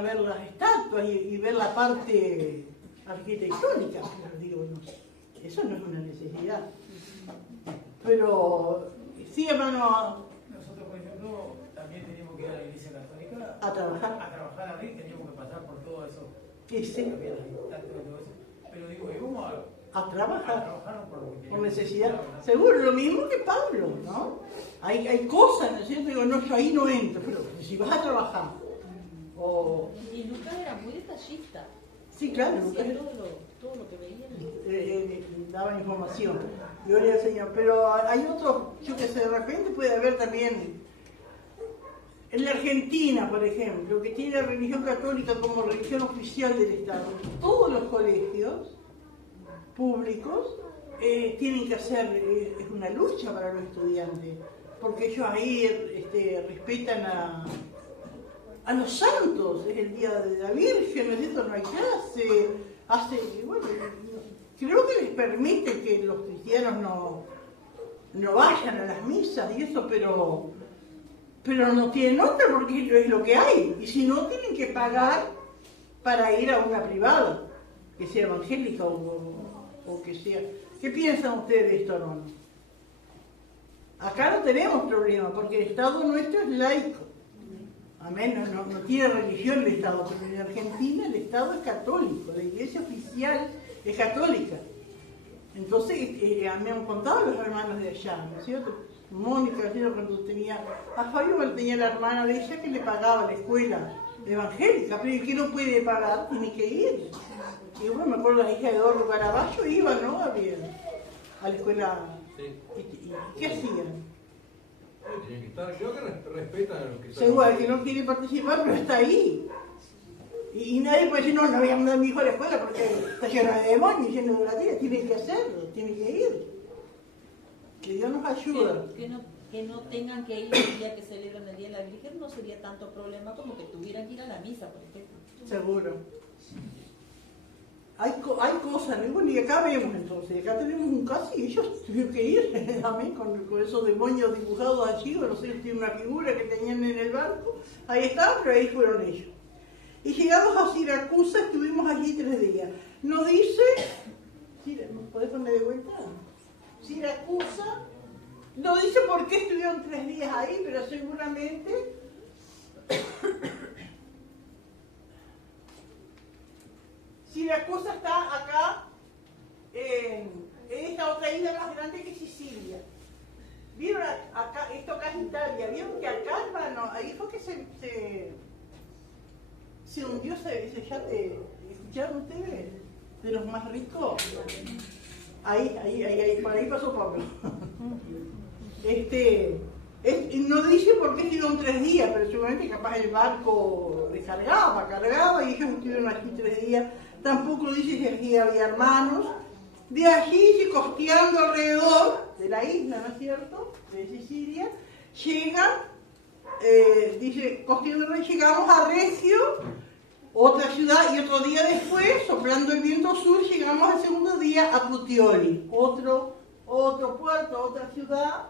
ver las estatuas y ver la parte arquitectónica. Pero digo, no, eso no es una necesidad. Pero sí, hermano. Nosotros, por ejemplo, también teníamos que ir a la iglesia católica A trabajar. A trabajar ahí, teníamos que pasar por todo eso. Sí. Pero digo, íbamos a trabajar por necesidad. Seguro, lo mismo que Pablo, ¿no? Hay cosas, ¿no es cierto? Digo, no, yo ahí no entro, pero si vas a trabajar. Y Lucas era muy detallista. Sí, claro, Lucas todo lo que veía. Daba información. Gloria al Señor. Pero hay otros, yo que sé, de repente puede haber también. En la Argentina, por ejemplo, que tiene la religión católica como religión oficial del Estado, todos los colegios públicos tienen que hacer, es una lucha para los estudiantes, porque ellos ahí respetan a los santos, es el día de la Virgen, ¿no es cierto? No hay clase, bueno, creo que les permite que los cristianos no vayan a las misas y eso, pero no tienen otra porque es lo que hay. Y si no, tienen que pagar para ir a una privada, que sea evangélica o que sea. ¿Qué piensan ustedes de esto, hermano? Acá no tenemos problema porque el Estado nuestro es laico. Amén, no tiene religión el Estado, pero en Argentina el Estado es católico, la iglesia oficial es católica. Entonces, me han contado los hermanos de allá, ¿no es cierto? Mónica, cuando a Fabio tenía la hermana de ella que le pagaba la escuela evangélica, pero el que no puede pagar tiene que ir. Y bueno, me acuerdo la hija de Eduardo Caraballo iba, ¿no? A la escuela. Sí. ¿Y qué hacían? Tienen que estar, creo que respetan a los que están. Seguro, el que no quiere participar, pero está ahí. Y nadie puede decir, no voy a mandar a mi hijo a la escuela porque está lleno de demonios, lleno de latines. Tiene que hacerlo, tiene que ir. Que Dios nos ayuda. Que no tengan que ir el día que celebran el Día de la Virgen no sería tanto problema como que tuvieran que ir a la misa, por ejemplo. Seguro. Hay cosas, ¿no? Bueno, y acá vemos entonces, acá tenemos un caso y ellos tuvieron que ir, amén, con esos demonios dibujados allí, o no sé, tiene una figura que tenían en el barco, ahí estaban, pero ahí fueron ellos. Y llegamos a Siracusa, estuvimos allí 3 días. Nos dice, ¿nos podés poner de vuelta? Siracusa, no dice por qué estuvieron 3 días ahí, pero seguramente Siracusa está acá, en esta otra isla más grande que Sicilia. ¿Vieron acá? Esto acá es Italia. ¿Vieron que acá, hermano, ahí fue que se hundió ese yate? ¿Escucharon ustedes? De los más ricos. Ahí, por ahí pasó Pablo. No dice por qué estuvieron 3 días, pero seguramente capaz el barco cargaba y ellos estuvieron aquí 3 días. Tampoco dice si aquí había hermanos. De allí, costeando alrededor de la isla, ¿no es cierto?, de Sicilia, dice, costeando alrededor, llegamos a Regio, otra ciudad, y otro día después, soplando el viento sur, llegamos al segundo día a Puteoli, otro puerto, otra ciudad.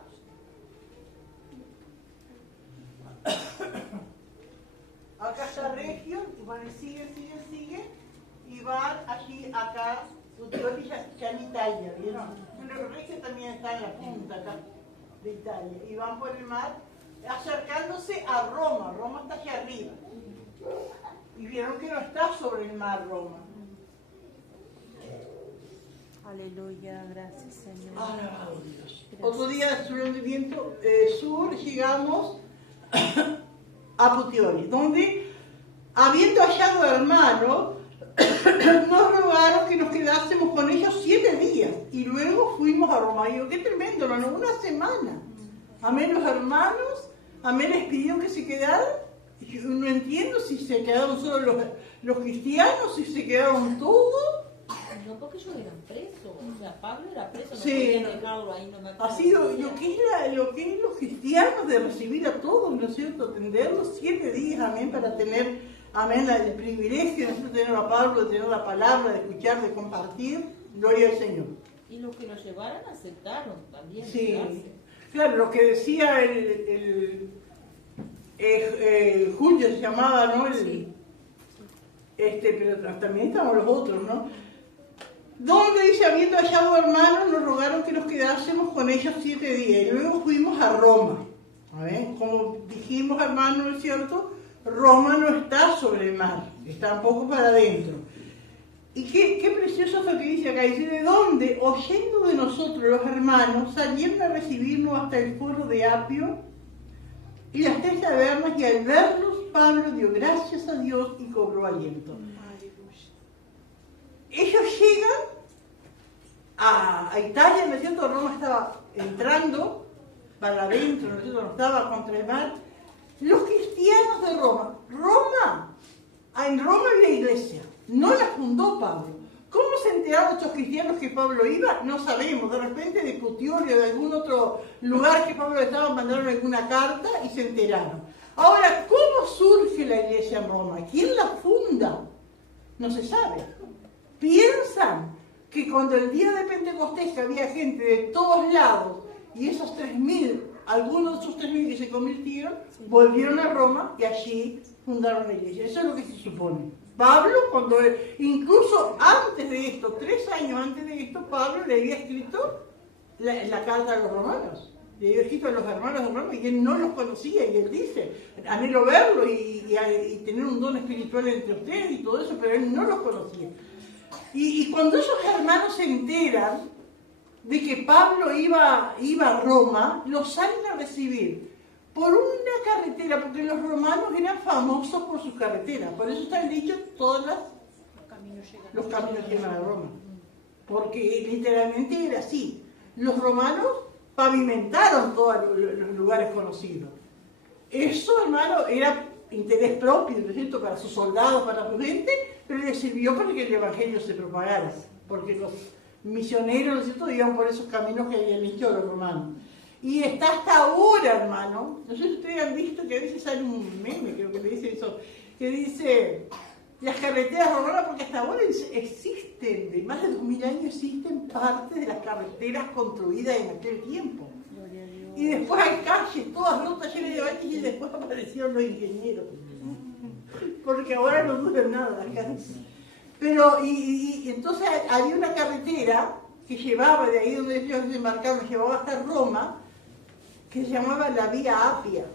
Acá está Regio, y bueno, sigue, y van allí, acá, Puteoli ya en Italia, ¿vieron? Bueno, Regio también está en la punta acá de Italia, y van por el mar, acercándose a Roma. Roma está allá arriba. Y vieron que no está sobre el mar Roma. Aleluya, gracias Señor. Alabado Dios. Otro día de viento sur llegamos a Puteoli, donde, habiendo hallado hermanos, nos rogaron que nos quedásemos con ellos 7 días y luego fuimos a Roma. Y digo, qué tremendo, hermano, una semana. Amén, los hermanos, amén, les pidió que se quedaran. Yo no entiendo si se quedaron solo los cristianos, si se quedaron todos. No, porque ellos eran presos. O sea, Pablo era preso, no Sí. podían dejarlo ahí, no me acuerdo. Ha sido lo que es los cristianos de recibir a todos, ¿no es cierto? Atenderlos 7 días, amén, para tener, amén, el privilegio de tener a Pablo, de tener la palabra, de escuchar, de compartir. Gloria al Señor. Y los que lo llevaran aceptaron también. Sí, quedarse. claro, lo que decía Julio se llamaba, ¿no? Sí. Pero también estamos los otros, ¿no? Donde dice, habiendo hallado hermanos, nos rogaron que nos quedásemos con ellos 7 días. Y luego fuimos a Roma. A ver, como dijimos, hermano, ¿no es cierto? Roma no está sobre el mar, está un poco para adentro. Y qué precioso es lo que dice acá. Dice, de dónde, oyendo de nosotros los hermanos, salieron a recibirnos hasta el foro de Apio y las 3 tabernas, y al verlos, Pablo dio gracias a Dios y cobró aliento. Ellos llegan a Italia, ¿no es cierto? Roma estaba entrando para adentro, ¿no es cierto? No estaba contra el mar. Los cristianos de Roma, en Roma había iglesia, no la fundó Pablo. ¿Cómo se enteraron estos cristianos que Pablo iba? No sabemos. De repente de Puteoli o de algún otro lugar que Pablo estaba, mandaron alguna carta y se enteraron. Ahora, ¿cómo surge la iglesia en Roma? ¿Quién la funda? No se sabe. Piensan que cuando el día de Pentecostés, que había gente de todos lados, y esos 3.000, algunos de esos 3.000 que se convirtieron, volvieron a Roma y allí fundaron la iglesia. Eso es lo que se supone. Pablo, incluso antes de esto, 3 años antes de esto, Pablo le había escrito la carta a los romanos. Le había escrito a los hermanos de Roma y él no los conocía. Y él dice, anhelo verlo y tener un don espiritual entre ustedes y todo eso, pero él no los conocía. Y cuando esos hermanos se enteran de que Pablo iba a Roma, los salen a recibir por una carretera, porque los romanos eran famosos por sus carreteras. Por eso está dicho, los caminos llegan a Roma. Porque literalmente era así. Los romanos pavimentaron todos los lugares conocidos. Eso, hermano, era interés propio, ¿no es cierto?, para sus soldados, para su gente, pero les sirvió para que el evangelio se propagara, porque los misioneros, ¿no es cierto?, iban por esos caminos que habían hecho los romanos. Y está hasta ahora, hermano, no sé si ustedes han visto que a veces sale un meme, creo que le dice eso, que dice, las carreteras romanas, porque hasta ahora existen, de más de 2000 años existen partes de las carreteras construidas en aquel tiempo. Y después hay calles, todas rotas, llenas de baches, y después aparecieron los ingenieros. Porque ahora no duran nada las calles. Pero, y entonces había una carretera que llevaba, de ahí donde ellos desembarcaron, llevaba hasta Roma, que se llamaba la Vía Apia.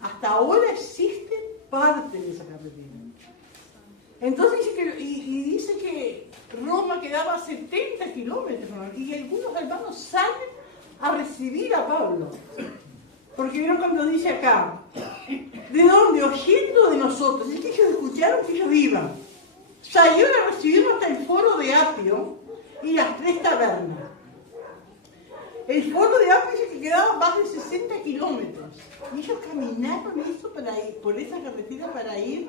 Hasta ahora existe parte de esa carretera. Entonces dice que Roma quedaba a 70 kilómetros, y algunos hermanos salen a recibir a Pablo. Porque vieron cuando dice acá, ¿de dónde? Oyendo de nosotros. Es que ellos escucharon que ellos iban. Salieron a recibirnos hasta el foro de Apio y las 3 tabernas. El foro de Apio dice que quedaba más de 60 kilómetros. Y ellos caminaron eso por esa carretera para ir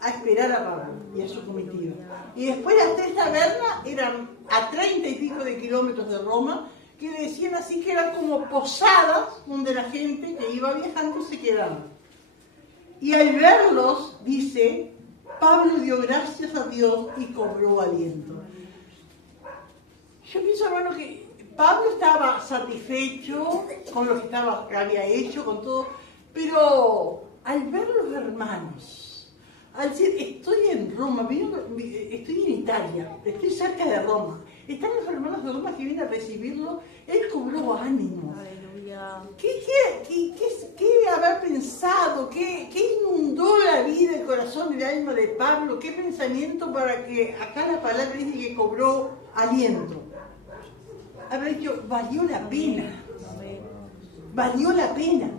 a esperar a Pablo y a su comitiva. Y después las 3 tabernas eran a 30 y pico de kilómetros de Roma, que decían así que eran como posadas donde la gente que iba viajando se quedaba. Y al verlos, dice, Pablo dio gracias a Dios y cobró aliento. Yo pienso, hermano, que Pablo estaba satisfecho con lo que había hecho, con todo, pero al ver los hermanos al decir, estoy en Roma, estoy en Italia, estoy cerca de Roma, están los hermanos de Roma que vienen a recibirlo, él cobró ánimo. Aleluya. ¿Qué habrá pensado? ¿Qué inundó la vida, el corazón y el alma de Pablo? ¿Qué pensamiento para que acá la palabra dice que cobró aliento? Habrá dicho, valió la pena. Valió la pena.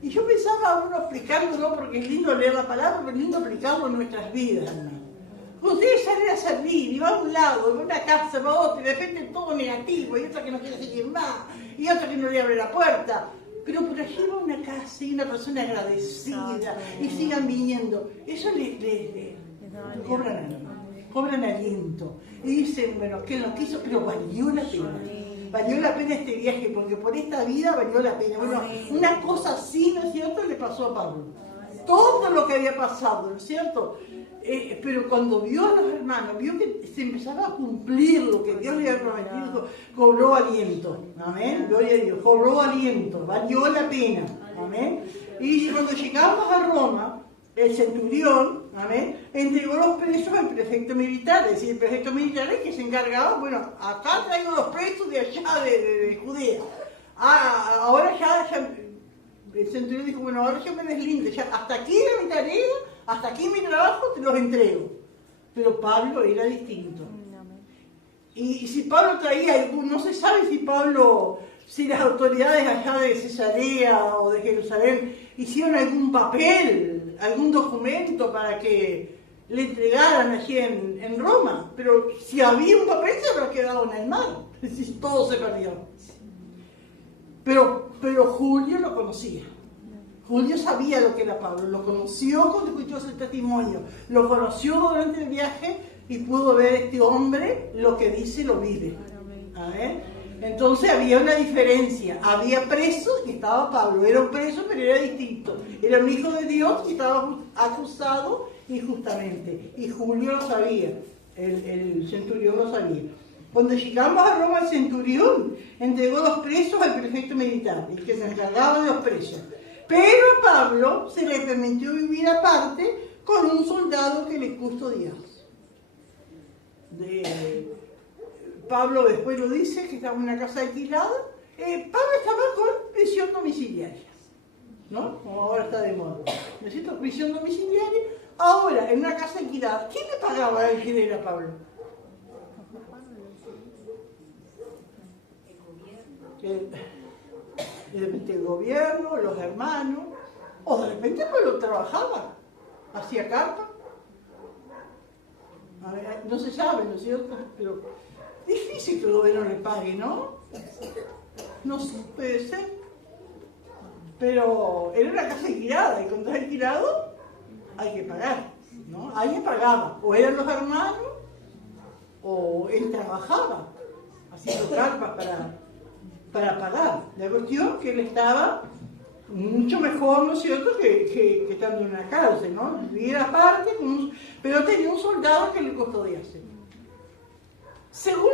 Y yo pensaba uno aplicándolo, porque es lindo leer la palabra, pero es lindo aplicarlo en nuestras vidas, hermano. Ustedes salen a servir y va a un lado, va a una casa, va a otra, y de repente todo negativo, y otra que no quiere seguir más, y otra que no le abre la puerta. Pero por allí va una casa y una persona agradecida, y sigan viniendo. Eso les cobran aliento. Y dicen, bueno, que lo quiso, pero valió la pena. Valió la pena este viaje, porque por esta vida valió la pena. Bueno, una cosa así, ¿no es cierto?, le pasó a Pablo. Todo lo que había pasado, ¿no es cierto? Pero cuando vio a los hermanos, vio que se empezaba a cumplir lo que Dios le había prometido, cobró aliento. Amén. Gloria a Dios. Cobró aliento, valió la pena. Amén. Y cuando llegamos a Roma, el centurión, amén, entregó los presos al prefecto militar. Es decir, el prefecto militar es que se encargaba, bueno, acá traigo los presos de allá de Judea. Ahora ya el centurión dijo, bueno, ahora yo me deslindo, ya hasta aquí era mi tarea, hasta aquí mi trabajo, te los entrego. Pero Pablo era distinto. Y si Pablo traía algún, no se sabe si las autoridades allá de Cesarea o de Jerusalén hicieron algún papel, algún documento para que le entregaran allí en Roma. Pero si había un papel se habrá quedado en el mar, todo se perdió. Pero Julio lo conocía. Julio sabía lo que era Pablo, lo conoció cuando escuchó ese testimonio, lo conoció durante el viaje y pudo ver este hombre, lo que dice lo vive. ¿Amén? Entonces había una diferencia, había preso y estaba Pablo, era un preso pero era distinto, era un hijo de Dios y estaba acusado injustamente. Y Julio lo sabía, el centurión lo sabía. Cuando llegamos a Roma, el centurión entregó los presos al prefecto militar, el que se encargaba de los presos. Pero a Pablo se le permitió vivir aparte con un soldado que le custodiaba. Pablo después lo dice, que estaba en una casa alquilada. Pablo estaba con prisión domiciliaria, ¿no? Como ahora está de moda. Necesito prisión domiciliaria. Ahora, en una casa alquilada, ¿quién le pagaba el alquiler a Pablo? De repente el gobierno, los hermanos, o de repente Pablo trabajaba, hacía carpa. A ver, no se sabe, ¿no es cierto? Pero difícil que el gobierno le pague, ¿no? No sé, puede ser. Pero era una casa alquilada, y cuando es alquilado hay que pagar, ¿no? Alguien pagaba, o eran los hermanos, o él trabajaba haciendo carpas para pagar. La cuestión que él estaba mucho mejor, ¿no es cierto?, que estando en una cárcel, ¿no? Vivir aparte, pero tenía un soldado que le custodiase. Según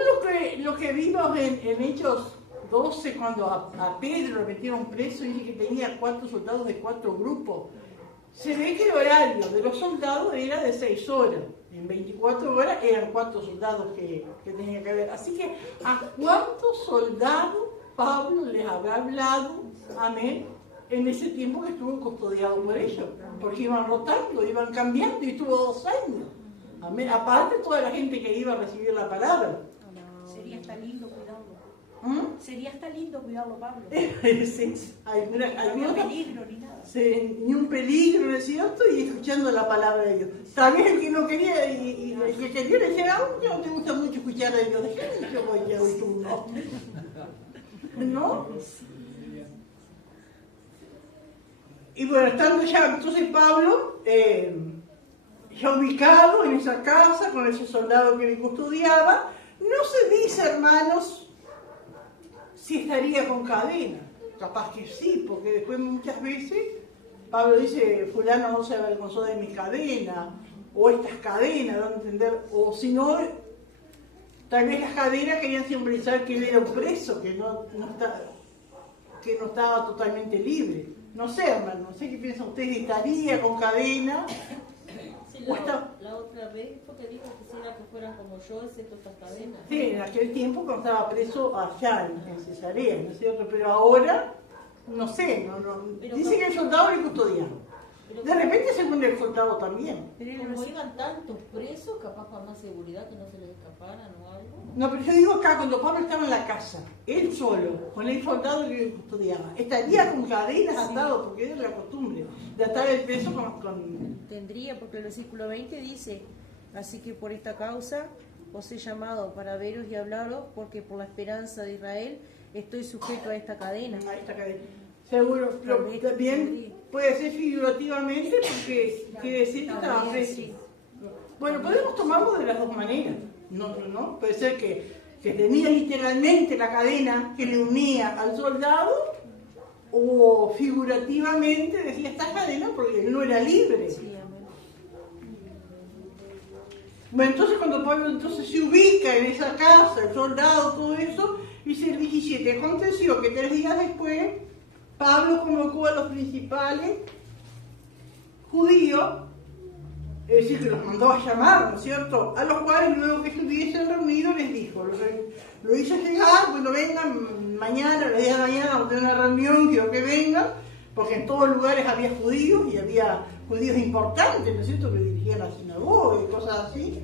lo que vimos en Hechos 12, cuando a Pedro lo metieron preso, dice que tenía 4 soldados de 4 grupos. Se ve que el horario de los soldados era de 6 horas. En 24 horas eran 4 soldados que tenía que haber. Así que, ¿a cuántos soldados Pablo les habrá hablado, amén, en ese tiempo que estuvo custodiado por ellos? Porque iban rotando, iban cambiando y estuvo 2 años. Amén. Aparte toda la gente que iba a recibir la palabra. Sería hasta lindo cuidarlo. Sería hasta lindo cuidarlo, Pablo. Sí, No había peligro ni nada. Sí, ni un peligro, ¿no es cierto? Y escuchando la palabra de Dios. También el que no quería, y el que quería le decía, no te gusta mucho escuchar a Dios, déjame que voy a oír tú, ¿no? ¿No? Y bueno, estando ya, entonces Pablo, ya ubicado en esa casa, con ese soldado que le custodiaba, no se dice, hermanos, si estaría con cadena. Capaz que sí, porque después muchas veces Pablo dice, fulano no se avergonzó de mi cadena, o estas cadenas, ¿no? Entender, o si no, tal vez las cadenas querían simbolizar que él era un preso, que no estaba totalmente libre. No sé, hermano, no sé qué piensan ustedes, ¿estaría con cadena? Sí, La otra vez fue que dijo que quisiera que fueran como yo, excepto estas cadenas. Sí, en aquel tiempo cuando estaba preso allá en Cesarea, ¿no es cierto? Pero ahora, no sé, dice que el soldado le custodiaba. De repente se pone el soldado también. Como iban tantos presos, capaz para más seguridad que no se les escaparan o algo. No, pero yo digo acá, cuando Pablo estaba en la casa, él solo, con el soldado que le custodiaba, estaría con cadenas atado, porque era la costumbre de atar el preso con... Tendría, porque el versículo 20 dice, así que por esta causa os he llamado para veros y hablaros, porque por la esperanza de Israel estoy sujeto a esta cadena. A esta cadena. Seguro, pero también puede ser figurativamente, porque quiere decir que estaba preso. Bueno, podemos tomarlo de las dos maneras. No. Puede ser que tenía literalmente la cadena que le unía al soldado, o figurativamente decía esta cadena porque él no era libre. Bueno, entonces cuando Pablo se ubica en esa casa, el soldado, todo eso, dice el 17, aconteció que 3 días después, Pablo convocó a los principales judíos, es decir, que los mandó a llamar, ¿no es cierto? A los cuales luego que estuviesen reunidos les dijo, lo hizo llegar, bueno, vengan mañana, el día de mañana vamos a tener una reunión, quiero que vengan, porque en todos lugares había judíos y había judíos importantes, ¿no es cierto?, que dirigían la sinagoga y cosas así.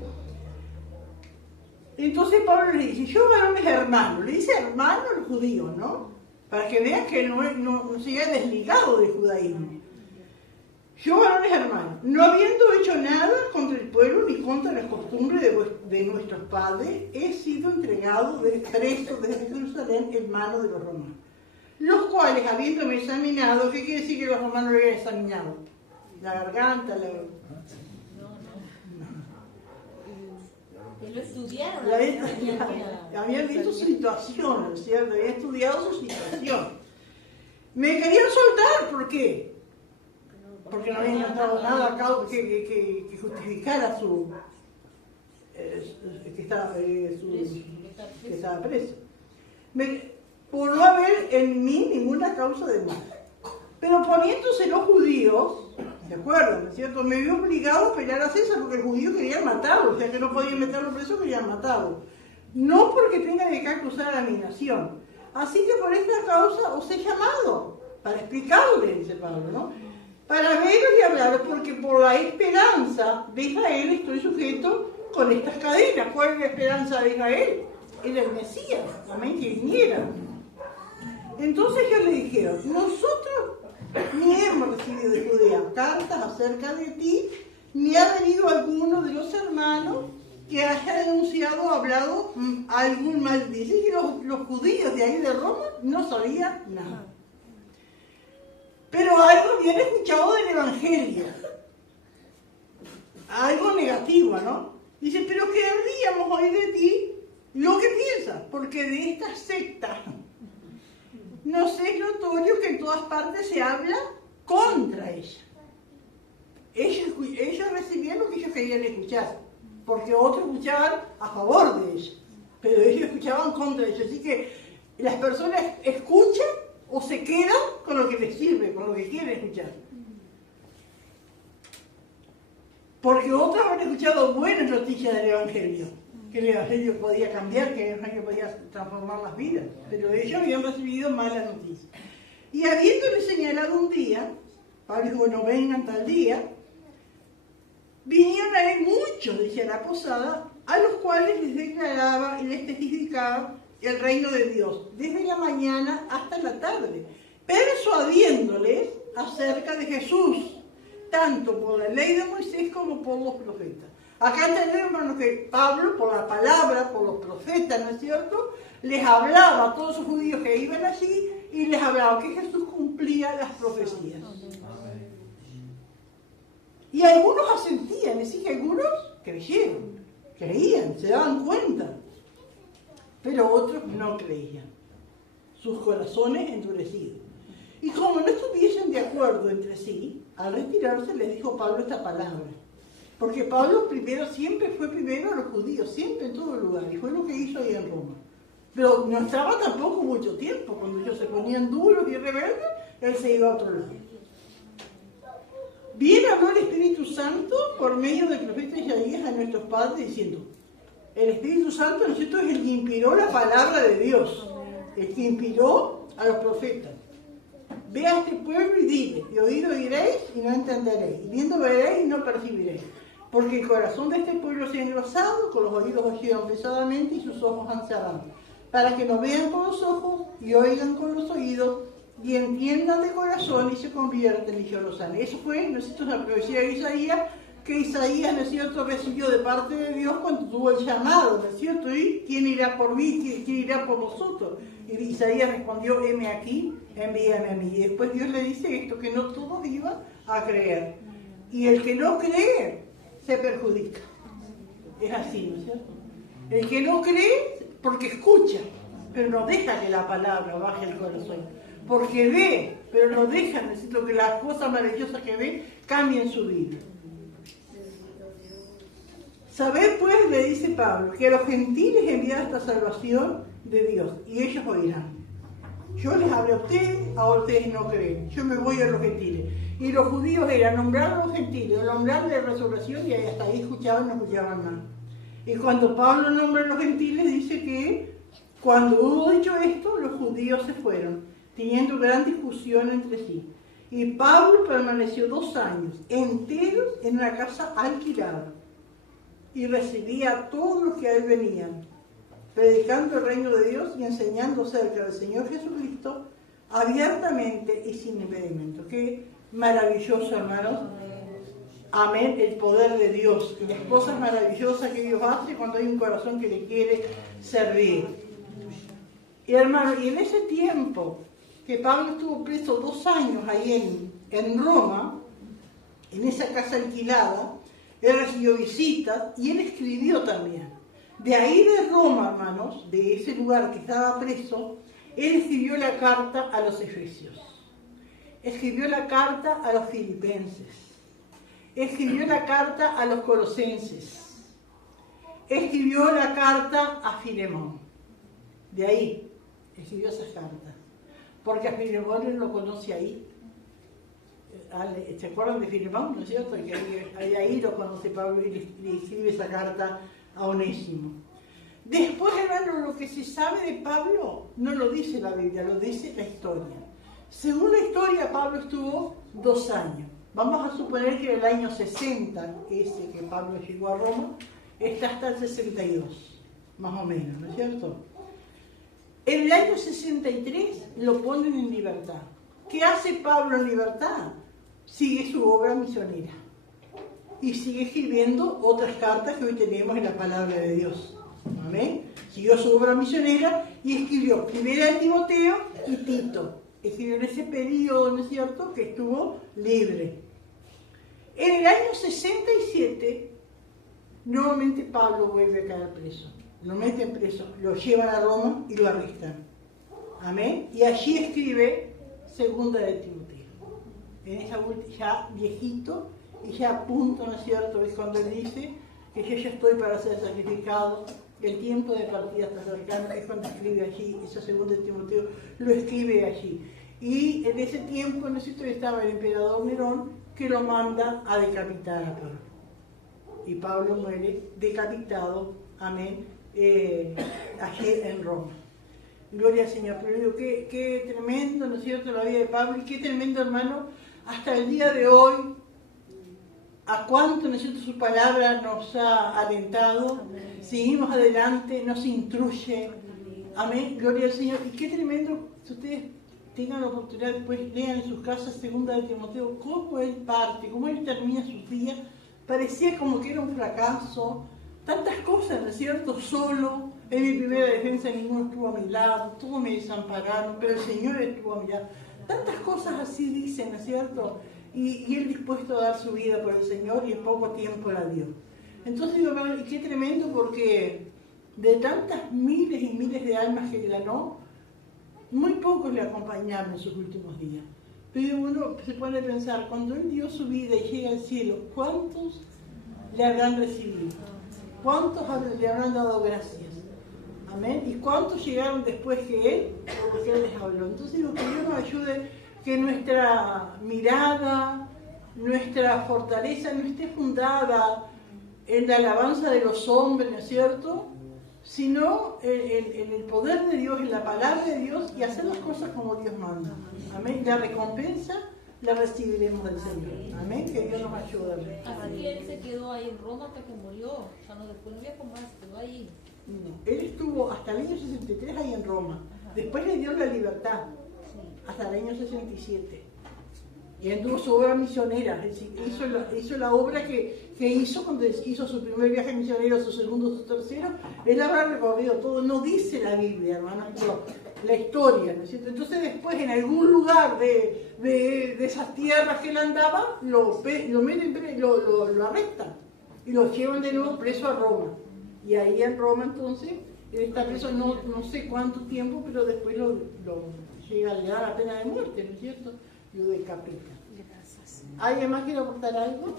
Entonces Pablo le dice, yo varones hermanos, le dice hermano al judío, ¿no? Para que vean que no se haya desligado del judaísmo. Yo, varones hermanos, no habiendo hecho nada contra el pueblo ni contra las costumbres de nuestros padres, he sido entregado preso desde Jerusalén en manos de los romanos. Los cuales, habiéndome examinado, ¿qué quiere decir que los romanos lo habían examinado? La garganta, Que lo estudiaron. Habían visto su situación, ¿no es cierto? Habían estudiado su situación. Me querían soltar, ¿por qué? Porque no había encontrado nada que justificara que estaba preso. Por no haber en mí ninguna causa de mal. Pero poniéndose los judíos, ¿de acuerdo? ¿No es cierto? Me vi obligado a pelear a César porque el judío querían matarlo, o sea que no podían meterlo preso, querían matarlo. No porque tenga que acusar a mi nación. Así que por esta causa os he llamado, para explicarle, dice Pablo, ¿no? Para veros y hablaros, porque por la esperanza de Israel estoy sujeto con estas cadenas. ¿Cuál es la esperanza de Israel? Era el Mesías, amén, que viniera. Entonces ellos le dijeron, nosotros ni hemos recibido de Judea cartas acerca de ti, ni ha venido alguno de los hermanos que haya denunciado o hablado algún mal. Dice que los judíos de ahí de Roma no sabían nada. Pero algo habían escuchado del Evangelio. Algo negativo, ¿no? Dice, pero querríamos oír de ti lo que piensas, porque de esta secta nos es notorio que en todas partes se habla contra ella. Ellos recibían lo que ellos querían escuchar, porque otros escuchaban a favor de ella, pero ellos escuchaban contra ella. Así que las personas escuchan o se quedan con lo que les sirve, con lo que quieren escuchar. Porque otros han escuchado buenas noticias del Evangelio, que el Evangelio podía cambiar, que el Evangelio podía transformar las vidas, pero ellos habían recibido malas noticias. Y habiéndole señalado un día, Pablo dijo, bueno, vengan tal día, vinieron a él muchos, decía la posada, a los cuales les declaraba y les testificaba el reino de Dios, desde la mañana hasta la tarde, persuadiéndoles acerca de Jesús, tanto por la ley de Moisés como por los profetas. Acá tenemos que Pablo, por la palabra, por los profetas, ¿no es cierto?, les hablaba a todos los judíos que iban allí y les hablaba que Jesús cumplía las profecías. Y algunos asentían, es decir, que algunos creían, se daban cuenta. Pero otros no creían, sus corazones endurecidos. Y como no estuviesen de acuerdo entre sí, al retirarse les dijo Pablo esta palabra. Porque Pablo siempre fue primero a los judíos, siempre en todo lugar, y fue lo que hizo ahí en Roma. Pero no estaba tampoco mucho tiempo, cuando ellos se ponían duros y rebeldes, él se iba a otro lado. Bien habló el Espíritu Santo por medio del profeta Isaías a nuestros padres diciendo, el Espíritu Santo, ¿no es cierto?, es el que inspiró la palabra de Dios, el que inspiró a los profetas. Ve a este pueblo y dile, de oído oiréis y no entenderéis, y viendo veréis y no percibiréis. Porque el corazón de este pueblo se ha engrosado, con los oídos oyeron pesadamente y sus ojos han cerrado. Para que no vean con los ojos y oigan con los oídos y entiendan de corazón y se convierten y yo los sane. Eso fue, ¿no es cierto?, la profecía de Isaías, que Isaías, ¿no es cierto?, recibió de parte de Dios cuando tuvo el llamado, ¿no es cierto? Y ¿quién irá por mí? ¿Quién irá por nosotros? Y Isaías respondió, heme aquí, envíame a mí. Y después Dios le dice esto, que no todos iban a creer. Y el que no cree, se perjudica. Es así, ¿no es cierto? El que no cree, porque escucha, pero no deja que la palabra baje al corazón. Porque ve, pero no deja, necesito que las cosas maravillosas que ve cambien su vida. Sabed pues, le dice Pablo, que a los gentiles envía esta salvación de Dios, y ellos oirán. Yo les hablé a ustedes, ahora ustedes no creen. Yo me voy a los gentiles. Y los judíos eran nombrar a los gentiles, nombrar de resurrección, y hasta ahí escuchaban, no escuchaban más. Y cuando Pablo nombra a los gentiles, dice que cuando hubo dicho esto, los judíos se fueron, teniendo gran discusión entre sí. Y Pablo permaneció 2 años enteros en una casa alquilada y recibía a todos los que a él venían, predicando el reino de Dios y enseñando acerca del Señor Jesucristo abiertamente y sin impedimento. Qué maravilloso, hermanos. Amén, el poder de Dios y las cosas maravillosas que Dios hace cuando hay un corazón que le quiere servir. Y hermanos, y en ese tiempo que Pablo estuvo preso 2 años ahí en Roma, en esa casa alquilada, él recibió visitas y él escribió también. De ahí de Roma, hermanos, de ese lugar que estaba preso, él escribió la carta a los efesios, escribió la carta a los filipenses, escribió la carta a los colosenses, escribió la carta a Filemón. De ahí escribió esas cartas, porque a Filemón él lo conoce ahí. ¿Se acuerdan de Filemón? ¿No es cierto? Que ahí lo conoce Pablo y le escribe esa carta a Onésimo. Después, hermano, lo que se sabe de Pablo no lo dice la Biblia, lo dice la historia. Según la historia, Pablo estuvo 2 años. Vamos a suponer que en el año 60, ese que Pablo llegó a Roma, está hasta el 62, más o menos, ¿no es cierto? En el año 63 lo ponen en libertad. ¿Qué hace Pablo en libertad? Sigue su obra misionera y sigue escribiendo otras cartas que hoy tenemos en la palabra de Dios. Amén. Siguió su obra misionera y escribió primera de Timoteo y Tito. Escribió en ese periodo, ¿no es cierto?, que estuvo libre. En el año 67, nuevamente Pablo vuelve a caer preso. Lo meten preso, lo llevan a Roma y lo arrestan. Amén. Y allí escribe segunda de Timoteo. En esa ya viejito y ya a punto, ¿no es cierto?, es cuando él dice que yo ya estoy para ser sacrificado, el tiempo de partida está cercano, es cuando escribe allí, esa segunda de Timoteo, lo escribe allí. Y en ese tiempo, ¿no es cierto?, estaba el emperador Nerón, que lo manda a decapitar a Pablo. Y Pablo muere decapitado, amén, allí en Roma. Gloria al Señor. Pero digo, qué tremendo, ¿no es cierto?, la vida de Pablo, y qué tremendo, hermano, hasta el día de hoy, a cuánto, ¿no es cierto?, su palabra nos ha alentado. Amén. Seguimos adelante, nos instruye. Amén, gloria al Señor. Y qué tremendo, si ustedes tengan la oportunidad, después lean en sus casas segunda de Timoteo, cómo él parte, cómo él termina sus días. Parecía como que era un fracaso, tantas cosas, ¿no es cierto?, solo. En mi primera defensa ninguno estuvo a mi lado, todos me desampararon, pero el Señor estuvo a mi lado. Tantas cosas así dicen, ¿no es cierto? Y él dispuesto a dar su vida por el Señor y en poco tiempo la dio. Entonces digo, y qué tremendo, porque de tantas miles y miles de almas que ganó, muy pocos le acompañaron en sus últimos días. Pero uno se pone a pensar, cuando él dio su vida y llega al cielo, ¿cuántos le habrán recibido? ¿Cuántos le habrán dado gracias? Amén. ¿Y cuántos llegaron después que él? Porque él les habló. Entonces digo, que Dios nos ayude, que nuestra mirada, nuestra fortaleza no esté fundada en la alabanza de los hombres, ¿no es cierto? Sino en el poder de Dios, en la palabra de Dios y hacer las cosas como Dios manda. Amén. La recompensa la recibiremos del Señor. Amén. Que Dios nos ayude. Así que él se quedó ahí en Roma hasta que murió. O sea, no, después no viajó más, quedó ahí. No, él estuvo hasta el año 63 ahí en Roma. Después le dio la libertad hasta el año 67. Y él tuvo su obra misionera. Es decir, hizo la obra que hizo cuando hizo su primer viaje misionero, su segundo, su tercero. Él habrá recorrido todo. No dice la Biblia, hermanos, pero la historia, ¿no es cierto? Entonces después en algún lugar de esas tierras que él andaba, lo arrestan y lo llevan de nuevo preso a Roma. Y ahí en Roma entonces, él está preso no sé cuánto tiempo, pero después le da la pena de muerte, ¿no es cierto? Lo decapita. Gracias. ¿Alguien más quiere aportar algo?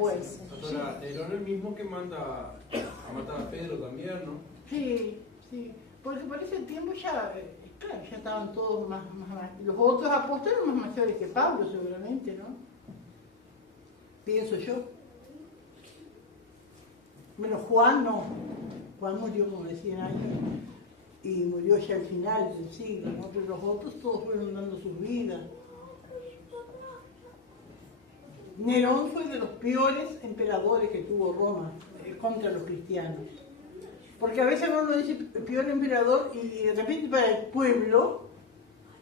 Bueno. Ahora, Nerón es el mismo que manda a matar a Pedro también, ¿no? Sí, sí. Porque por ese tiempo ya, claro, ya estaban todos más. Los otros apóstoles más mayores que Pablo, seguramente, ¿no? Pienso yo. Bueno, Juan no. Juan murió como de 100 años y murió ya al final del siglo, ¿no? Pero los otros todos fueron dando sus vidas. Nerón fue de los peores emperadores que tuvo Roma contra los cristianos. Porque a veces uno dice peor emperador y de repente para el pueblo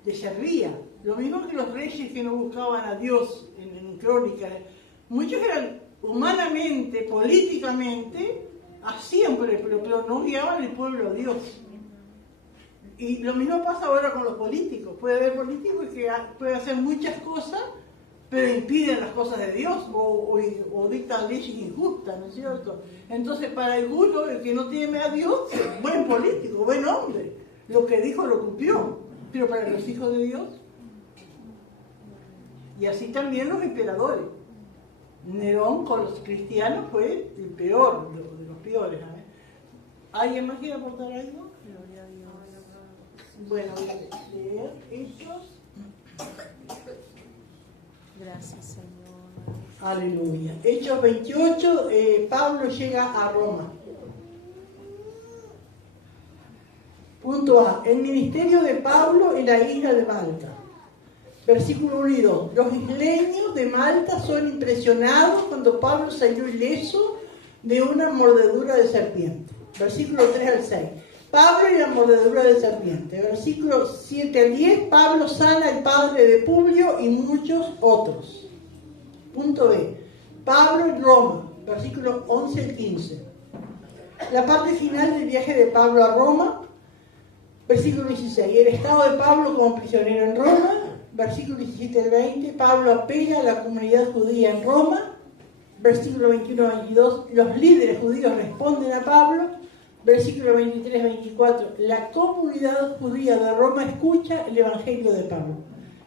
le servía. Lo mismo que los reyes que no buscaban a Dios en Crónicas. Muchos eran humanamente, políticamente, hacían pero no guiaban el pueblo a Dios. Y lo mismo pasa ahora con los políticos. Puede haber políticos que pueden hacer muchas cosas, pero impiden las cosas de Dios o dictan leyes injustas, ¿no es cierto? Entonces, para alguno, el que no teme a Dios, buen político, buen hombre, lo que dijo lo cumplió, pero para los hijos de Dios, y así también los emperadores. Nerón con los cristianos fue el peor de los peores. ¿Alguien más quiere aportar algo? Gloria a Dios. Bueno, voy a leer Hechos. Gracias, Señor. Aleluya. Hechos 28, Pablo llega a Roma. Punto A. El ministerio de Pablo en la isla de Malta. Versículo 1 y 2. Los isleños de Malta son impresionados cuando Pablo salió ileso de una mordedura de serpiente. Versículo 3 al 6. Pablo y la mordedura de serpiente. Versículos 7 al 10. Pablo sana al padre de Publio y muchos otros. Punto B. Pablo en Roma. Versículos 11 al 15. La parte final del viaje de Pablo a Roma. Versículo 16. El estado de Pablo como prisionero en Roma. Versículo 17 al 20. Pablo apela a la comunidad judía en Roma. Versículo 21 al 22. Los líderes judíos responden a Pablo. Versículo 23-24, la comunidad judía de Roma escucha el Evangelio de Pablo.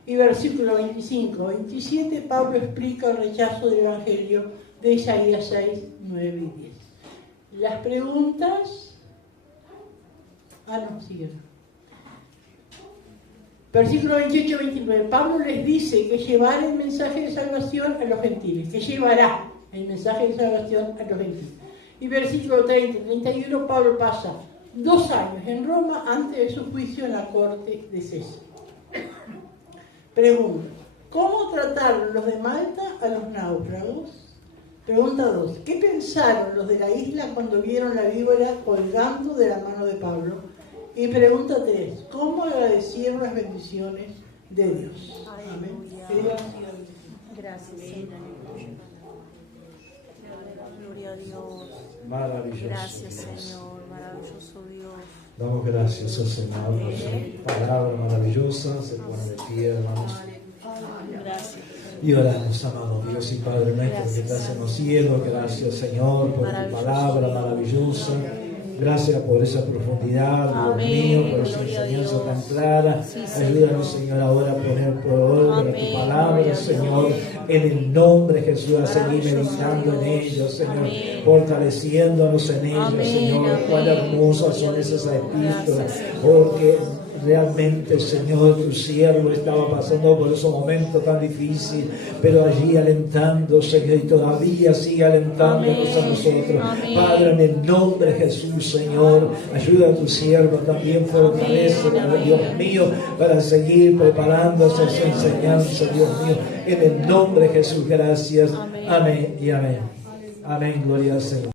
Y versículo 25-27, Pablo explica el rechazo del Evangelio de Isaías 6, 9 y 10. Las preguntas... siguen. Versículo 28-29, Pablo les dice que llevará el mensaje de salvación a los gentiles, que llevará el mensaje de salvación a los gentiles. Y versículo 30-31, Pablo pasa 2 años en Roma antes de su juicio en la corte de César. Pregunta, ¿cómo trataron los de Malta a los náufragos? Pregunta 2, ¿qué pensaron los de la isla cuando vieron la víbora colgando de la mano de Pablo? Y pregunta 3, ¿cómo agradecieron las bendiciones de Dios? Amén. Gracias, Señor. Gloria a Dios. Maravilloso. Gracias, Señor. Maravilloso Dios. Damos gracias al Señor por su palabra maravillosa. Se pone de pie, hermanos. Gracias. Y oramos, amado Dios y Padre nuestro, que estás en los cielos. Gracias, Señor, por tu palabra maravillosa. Gracias por esa profundidad, Dios mío, por esa enseñanza tan clara. Ayúdanos, Señor, ahora a poner por obra tu palabra, Señor, en el nombre de Jesús, a seguir meditando en ellos, Señor, fortaleciéndonos en ellos, Señor. Cuán hermosas son esas epístolas, porque realmente, Señor, tu siervo estaba pasando por esos momentos tan difíciles, pero allí alentando, Señor, y todavía sigue alentándonos a nosotros. Padre, en el nombre de Jesús, Señor, ayuda a tu siervo también, fortalece, Dios mío, para seguir preparándose a su enseñanza, Dios mío, en el nombre de Jesús, gracias. Amén y amén. Amén, gloria al Señor.